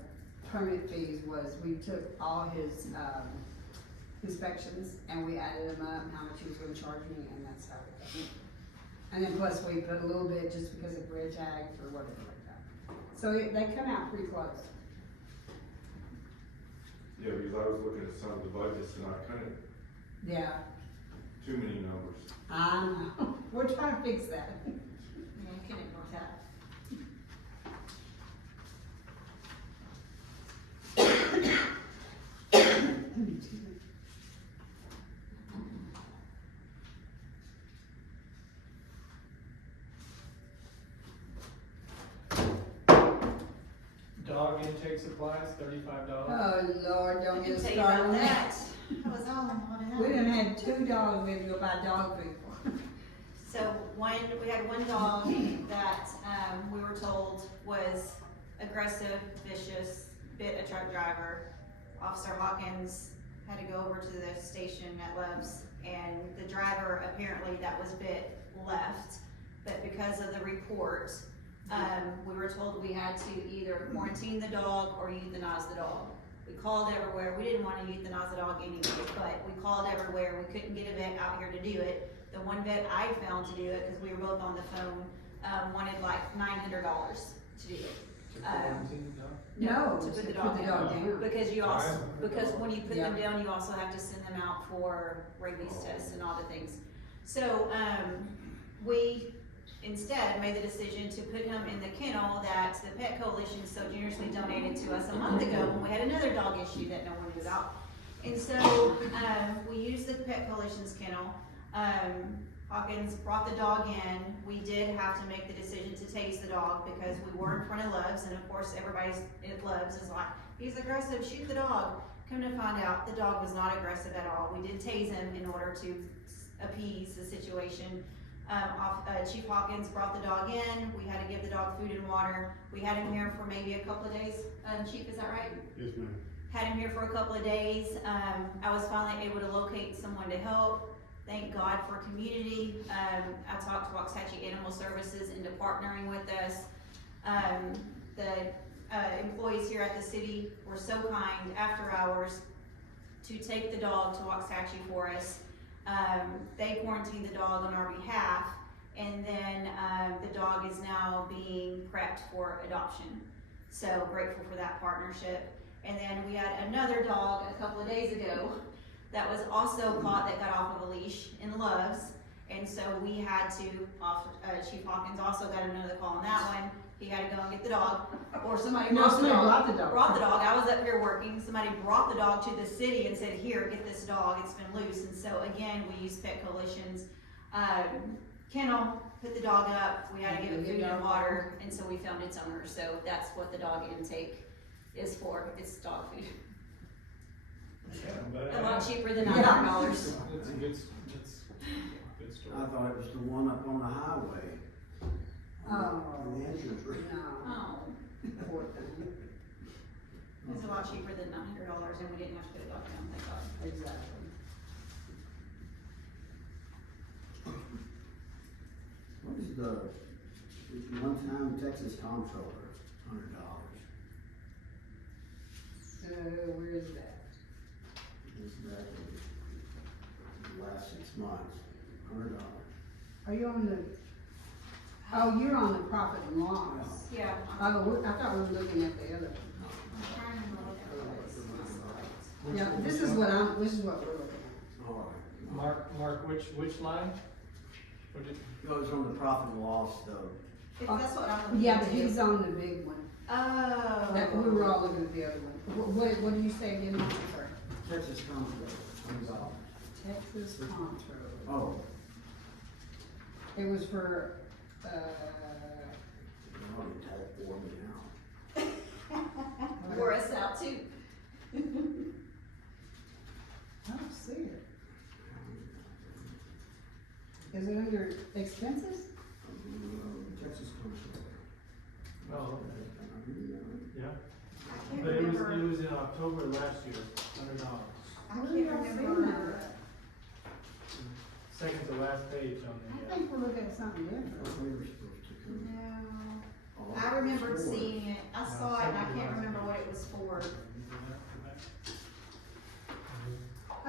permit fees was we took all his inspections and we added them up, how much he was gonna charge me, and that's how it was. And then plus we put a little bit just because of red tags or whatever like that. So they come out pretty close. Yeah, because I was looking at some of the budgets and I kind of, Yeah, too many numbers. I know. We're trying to fix that. Yeah, you can ignore that. Dog intake supplies, $35. Oh Lord, don't I get can us tell you started about on that. that. I was We done had 2 dogs we had to go buy dog food for. So we had one dog that, we were told was aggressive, vicious, bit a truck driver. Officer Hawkins had to go over to the station at Love's, and the driver apparently that was bit left, but because of the report, we were told we had to either quarantine the dog or euthanize the dog. We called everywhere, we didn't wanna euthanize the dog anyway, but we called everywhere, we couldn't get a vet out here to do it. The one vet I found to do it, cause we were both on the phone, wanted like $900 to do it. No, To put the to dog put the down. dog down. Because you also, because when you put them Yeah. down, you also have to send them out for rabies tests and all the things. So, we instead made the decision to put him in the kennel that the Pet Coalition so generously donated to us a month ago when we had another dog issue that no one knew about. And so, we used the Pet Coalition's kennel. Hawkins brought the dog in. We did have to make the decision to tase the dog because we were in front of Love's, and of course everybody's at Love's is like, he's aggressive, shoot the dog. Come to find out, the dog was not aggressive at all. We did tase him in order to appease the situation. Chief Hawkins brought the dog in. We had to give the dog food and water. We had him here for maybe a couple of days. Chief, is that right? Yes, ma'am. Had him here for a couple of days. I was finally able to locate someone to help. Thank God for community. I talked to Waxahachie Animal Services into partnering with us. The employees here at the city were so kind after hours to take the dog to Waxahachie for us. They quarantined the dog on our behalf, and then the dog is now being prepped for adoption. So grateful for that partnership. And then we had another dog a couple of days ago that was also caught that got off of a leash in Love's. And so we had to, Chief Hawkins also got another call on that one. He had to go and get the dog, or somebody brought the dog. Brought the dog. I was up here working. Somebody brought the dog to the city and said, here, get this dog, it's been loose. And so again, we used Pet Coalition's kennel, put the dog up, we had to give it food and water, and so we found its owner. So that's what the dog intake is for, it's dog food. A lot cheaper than $900. That's a good story. I thought it was the one up on the highway. Oh, On the entrance road. no, Oh, poor thing. it's a lot cheaper than $900, and we didn't have to put a dog down, thank God. Exactly. What is the one-time Texas comptroller, $100? Where is that? It's back in the last 6 months, $100. Are you on the, oh, you're on the profit and loss. Yeah. Oh, I thought we were looking at the other. I'm trying to look at what Yeah, this is what we're looking at. All right. Mark, which line? What did, Goes on the profit and loss though. If that's what I'm looking Yeah, at but too. he's on the big one. Oh. That, we were all looking at the other one. What did you say again? I'm sorry. Texas comptroller, $100. Texas Comptroller. Oh, It was for, you already typed for me now. Wore us out too. I don't see it. Is it under expenses? Texas comptroller. Oh, yeah. I can't But it remember. was in October last year, $100. I can't remember. Second to last page on I the, think we're looking at something different. We were supposed to come. No. all I remembered stores. seeing it. I saw it and I can't remember what it was for.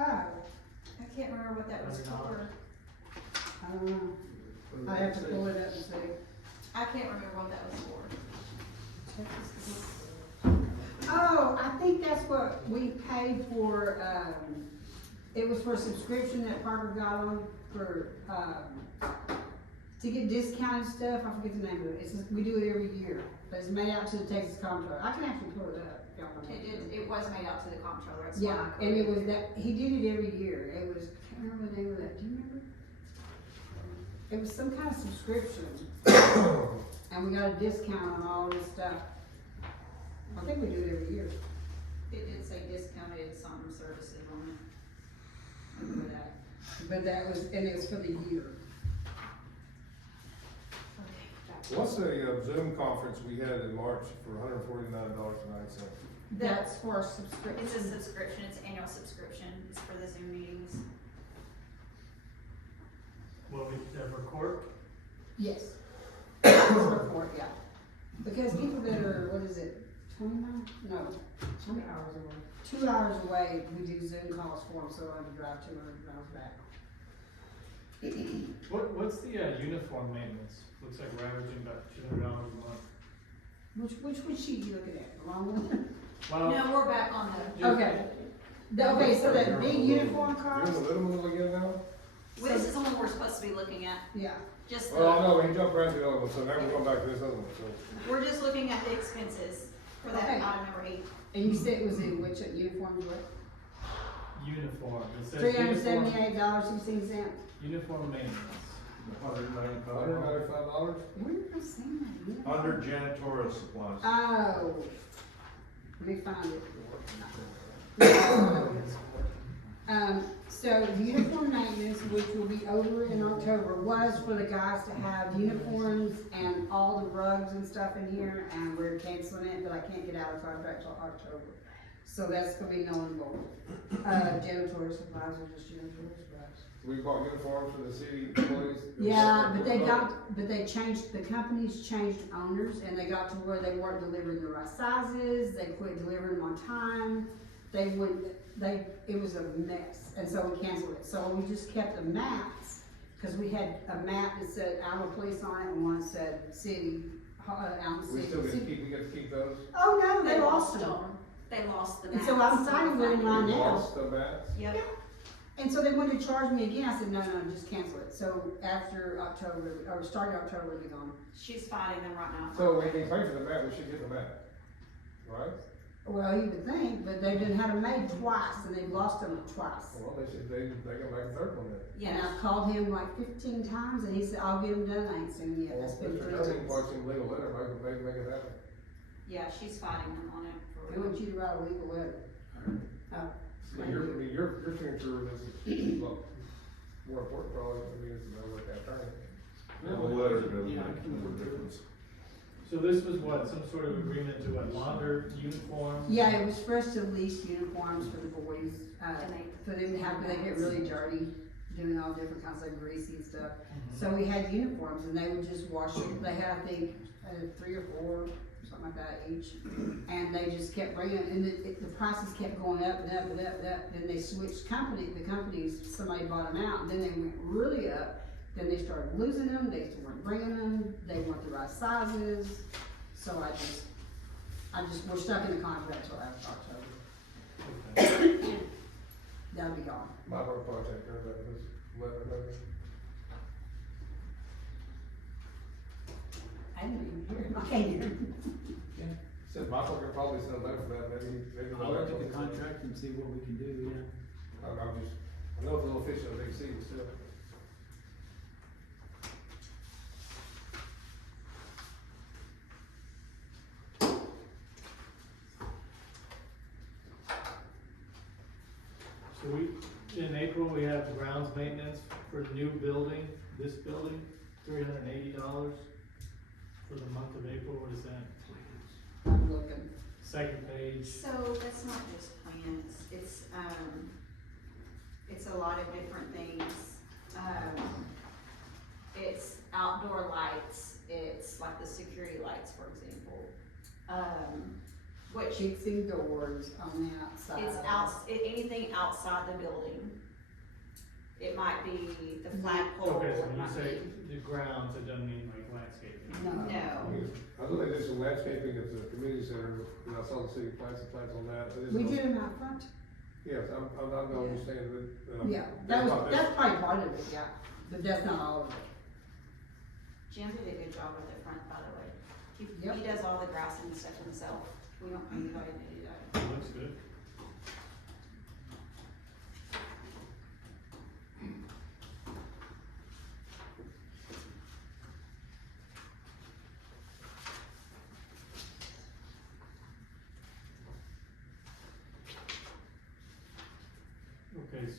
Oh, I can't remember what that was for. I don't know. I have to pull it up and see. I can't remember what that was for. Oh, I think that's what we paid for, it was for a subscription that Parker got on for, to get discounted stuff, I forget the name of it, it's, we do it every year, but it's made out to the Texas Comptroller, I can actually pull it up, if y'all want It to. did, it was made out to the comptroller, that's Yeah, why I and it quoted was that, he did it every year, it was, I can't remember the name of that, do you remember? It was some kind of subscription, and we got a discount on all this stuff. I think we do it every year. It did say discounted some services on it. for that. But that was, and it was for the year. What's the Zoom conference we had in March for $149.09? That's for a It's a subscription. subscription, it's an annual subscription, it's for the Zoom meetings. What we, for court? Yes. It's report, yeah. Because people that are, what is it, 29? No, 20 hours away. 2 hours away, we do Zoom calls for them, so I have to drive 200 miles back. What's the, uniform maintenance? Looks like we're averaging about $200 a month. Which sheet you looking at, the long one? Well, No, we're back on the, Okay. Okay, so that big uniform You're cost? in the little one again now? well, this is the one we're supposed to be looking at, Yeah. just Well, I the, know, he jumped right to the other one, so now we're going back to this other one, so. we're just looking at the expenses for that Okay. item number 8. And you said it was in which uniforms were? uniform, it says uniform, $378.16. uniform maintenance. $195? Where did I see that? Under janitorial supplies. Oh, let me find it. So the uniform maintenance, which will be over in October, was for the guys to have uniforms and all the rugs and stuff in here, and we're canceling it, but I can't get out of contract till October. So that's gonna be null and void. Janitorial supplies are just janitorial supplies. We bought uniforms for the city employees. Yeah, but they changed, the companies changed owners, and they got to where they weren't delivering the right sizes, they quit delivering them on time. It was a mess, and so we canceled it. So we just kept the maps, cause we had a map that said Alma Police on it, and one said City, Alma We City. still get to keep those? Oh, no, they lost them. They lost the And maps. so I'm signing with them right We now. lost the mats? Yep, And so they wanted to charge me again, I said, no, just cancel it. So after October, or starting October, it'll be gone. she's fighting them right now. So when they pay for the mat, we should get the mat, right? Well, you would think, but they've been had them made twice, and they've lost them twice. Well, they gonna make a third one then. And Yes, I've called him like 15 times, and he said, I'll get them done, I ain't seen them yet, Well, that's been Mr. 3 Irving times. wants him legal letter, make it happen. yeah, she's fighting them on it for They real. want you to write a legal letter. Oh, So your signature is, well, more important probably, is the attorney. The letter doesn't Yeah, I make can no work it. difference. So this was what, some sort of agreement to what, launder uniforms? Yeah, it was for us to lease uniforms for the boys, And they- for them to have, they get really dirty, doing all different kinds of greasy and stuff. Mhm. So we had uniforms, and they would just wash it, they had, I think, 3 or 4, something like that each. And they just kept bringing it, and the prices kept going up and up and up and up. Then they switched the companies, somebody bought them out, and then they went really up. Then they started losing them, they weren't bringing them, they weren't the right sizes. So we're stuck in the contract till after October. Okay. That'll be gone. My work project, or this letter. I didn't even hear him, I can't hear him. Said Michael could probably send a letter for that, maybe. I'll look at the contract and see what we can do, yeah. I know it's a little fish in a big sea, but still. So in April, we have grounds maintenance for the new building, this building, $380 for the month of April, what is that? I'm looking. Second page, So that's not just plans, it's a lot of different things. It's outdoor lights, it's like the security lights, for example. Which Fixing doors on the outside. anything outside the building. It might be the flagpole, okay, so it when you might say be, the grounds, it doesn't mean like landscaping. No. no. I know they did some landscaping at the community center, and I saw the city plants on that. It is We no- did them out front. Yes, I'm understanding that. Yeah, that's probably part of it, yeah, but that's not all of it. Jim did a good job with the front, by the way. Yep. He does all the grass and stuff himself. We don't pay anybody to do that. Looks good. Okay,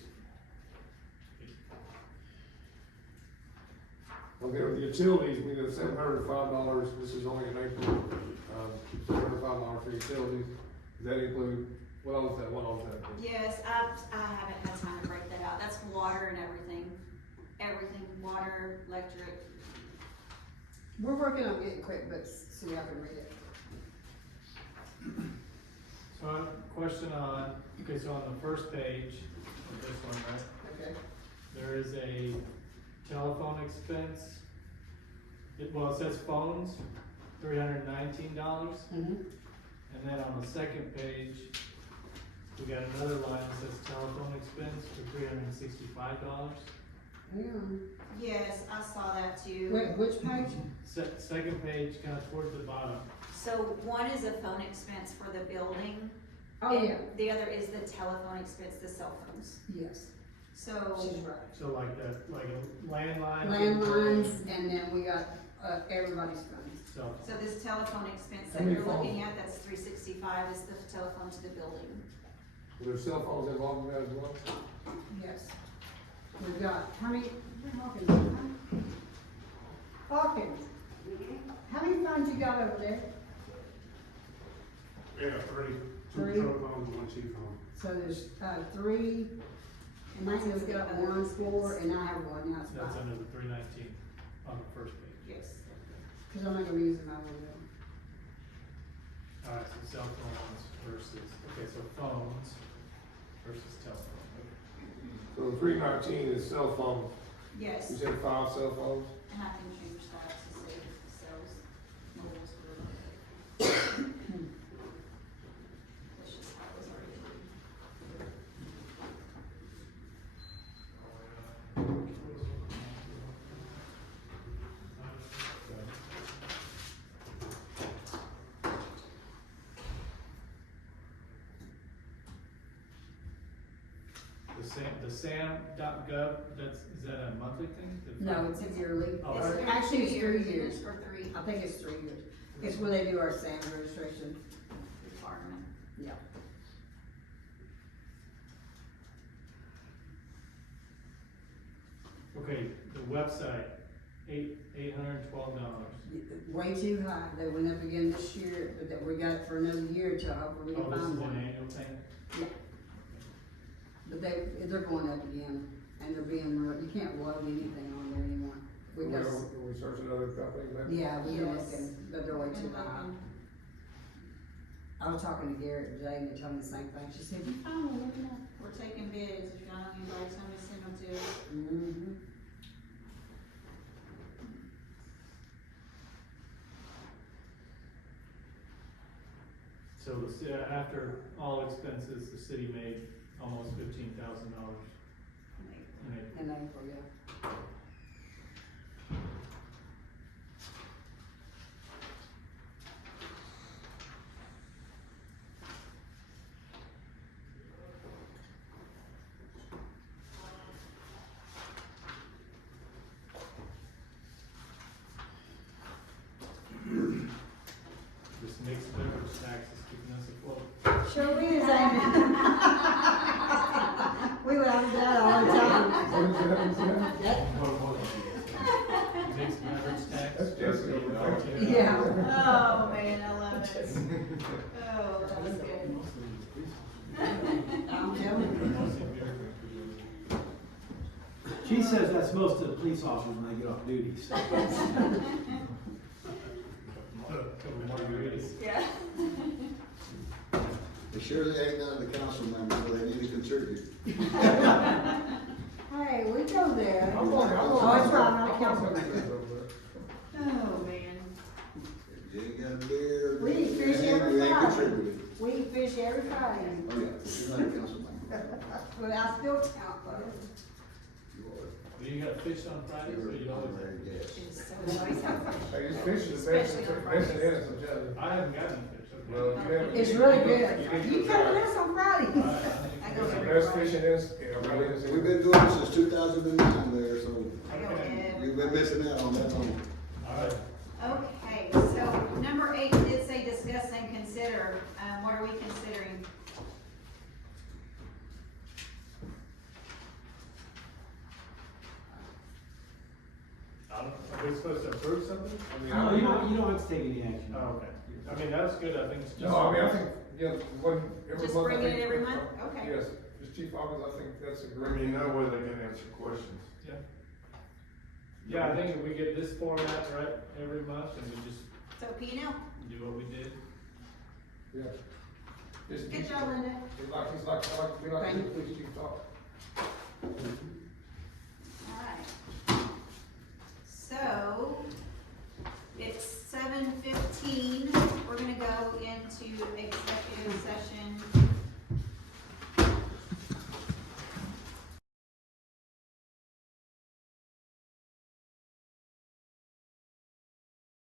Okay, with the utilities, we did $705, this is only in April, $705 for utilities. Does that include, what all is that, what all is that? Yes, I haven't had time to break that out. That's water and everything, water, electric. We're working on getting QuickBooks so y'all can read it. So I have a question on, okay, so on the first page of this one, right, Okay. there is a telephone expense. It says phones, $319. Mm-hmm. And then on the second page, we got another line that says telephone expense for $365. Hang on. Yes, I saw that too. Wait, which page? Second page, kind of towards the bottom. So one is a phone expense for the building. Oh, and yeah, The other is the telephone expense, the cell phones. yes, So, she's right. So like a landline. Landlines, and then we got, everybody's phones. So, so this telephone expense How that many you're looking phones? at, that's $365, is the telephone to the building. Were there cell phones involved in that as well? Yes. We've got, how many, Hawkins, Hawkins, how many phones you got over there? Yeah, three. Three? Two telephones and one cheap phone. So there's, three, and Michael's got one, four, and I have one, now it's that's five. under the 319 on the first page. Yes. Cause I'm not gonna use them, I will. Alright, so cell phones versus, okay, so phones versus telephone. So 319 is cell phones, Yes, you said 5 cell phones? and I can change that to say cells, mobiles, whatever. That's just how it was already written. The SAM.gov, is that a monthly thing? No, it's a yearly, Oh, or It's actually it's 2 3 years, years. or 3 I think it's 3 years. It's where they do our SAM registration, requirement. yeah. Okay, the website, $812. Way too high, they went up again this year, but that we got it for another year till hopefully we Oh, can this is find an one. annual thing? But they're going up again, and they're being, you can't load anything on there anymore. We Can just, we search another company, maybe? yeah, we been Yes. looking, but they're way too Been high. looking. I was talking to Garrett today, and they told me the same thing, she said, you found one, look at that. We're taking bids, if y'all know anybody, tell me to send them to. Mm-hmm. So after all expenses, the city made almost $15,000 in April. In April, yeah. This mixed beverage tax is keeping us afloat. Sure is, Amy. We laugh at that all the time. What is that? Mixed beverage tax. That's Jesse over there. Yeah. Oh, man, I love it. Oh, that was good. I'm telling you. She says that's most of the police officers when they get off duty, so. Couple margaritas. Yeah. They surely ain't none of the council members, but they need to contribute. Hey, we go there. I'm going, I'm going. Oh, it's right, not a council member. Oh, man. You ain't got a beer. We eat fish and every you ain't Friday. contributed. We eat fish every Friday. Oh, yeah, but you're not a council member. But I still count, though. You are. Do you got fish on Fridays or you always? Honorary guest. It's so always have fish. Hey, this fish is the best, Especially on best in Fridays. it, I'm telling you. I haven't got any fish. Well, you have. It's really good. need You to come try to it. this on Fridays. I go It's the every best Friday. fish in this, yeah, right in this. We've been doing this since 2009 there, so I go every you've been missing out on that long. Alright, Okay, so number 8 did say discuss and consider. What are we considering? I Are we supposed to approve something? I mean, No, you don't have to take any action. Oh, okay. I mean, that's good, I think it's just. No, I mean, I think, yeah, every Just month. I bring it think- every month? Okay. Yes, just Chief Hawkins, I think that's a I great. mean, that way they can answer questions. Yeah, I think if we get this format right every month and we just So P&L, do what we did. Yeah. Just- good job, Linda. He's like, we like Thank the police chief talk.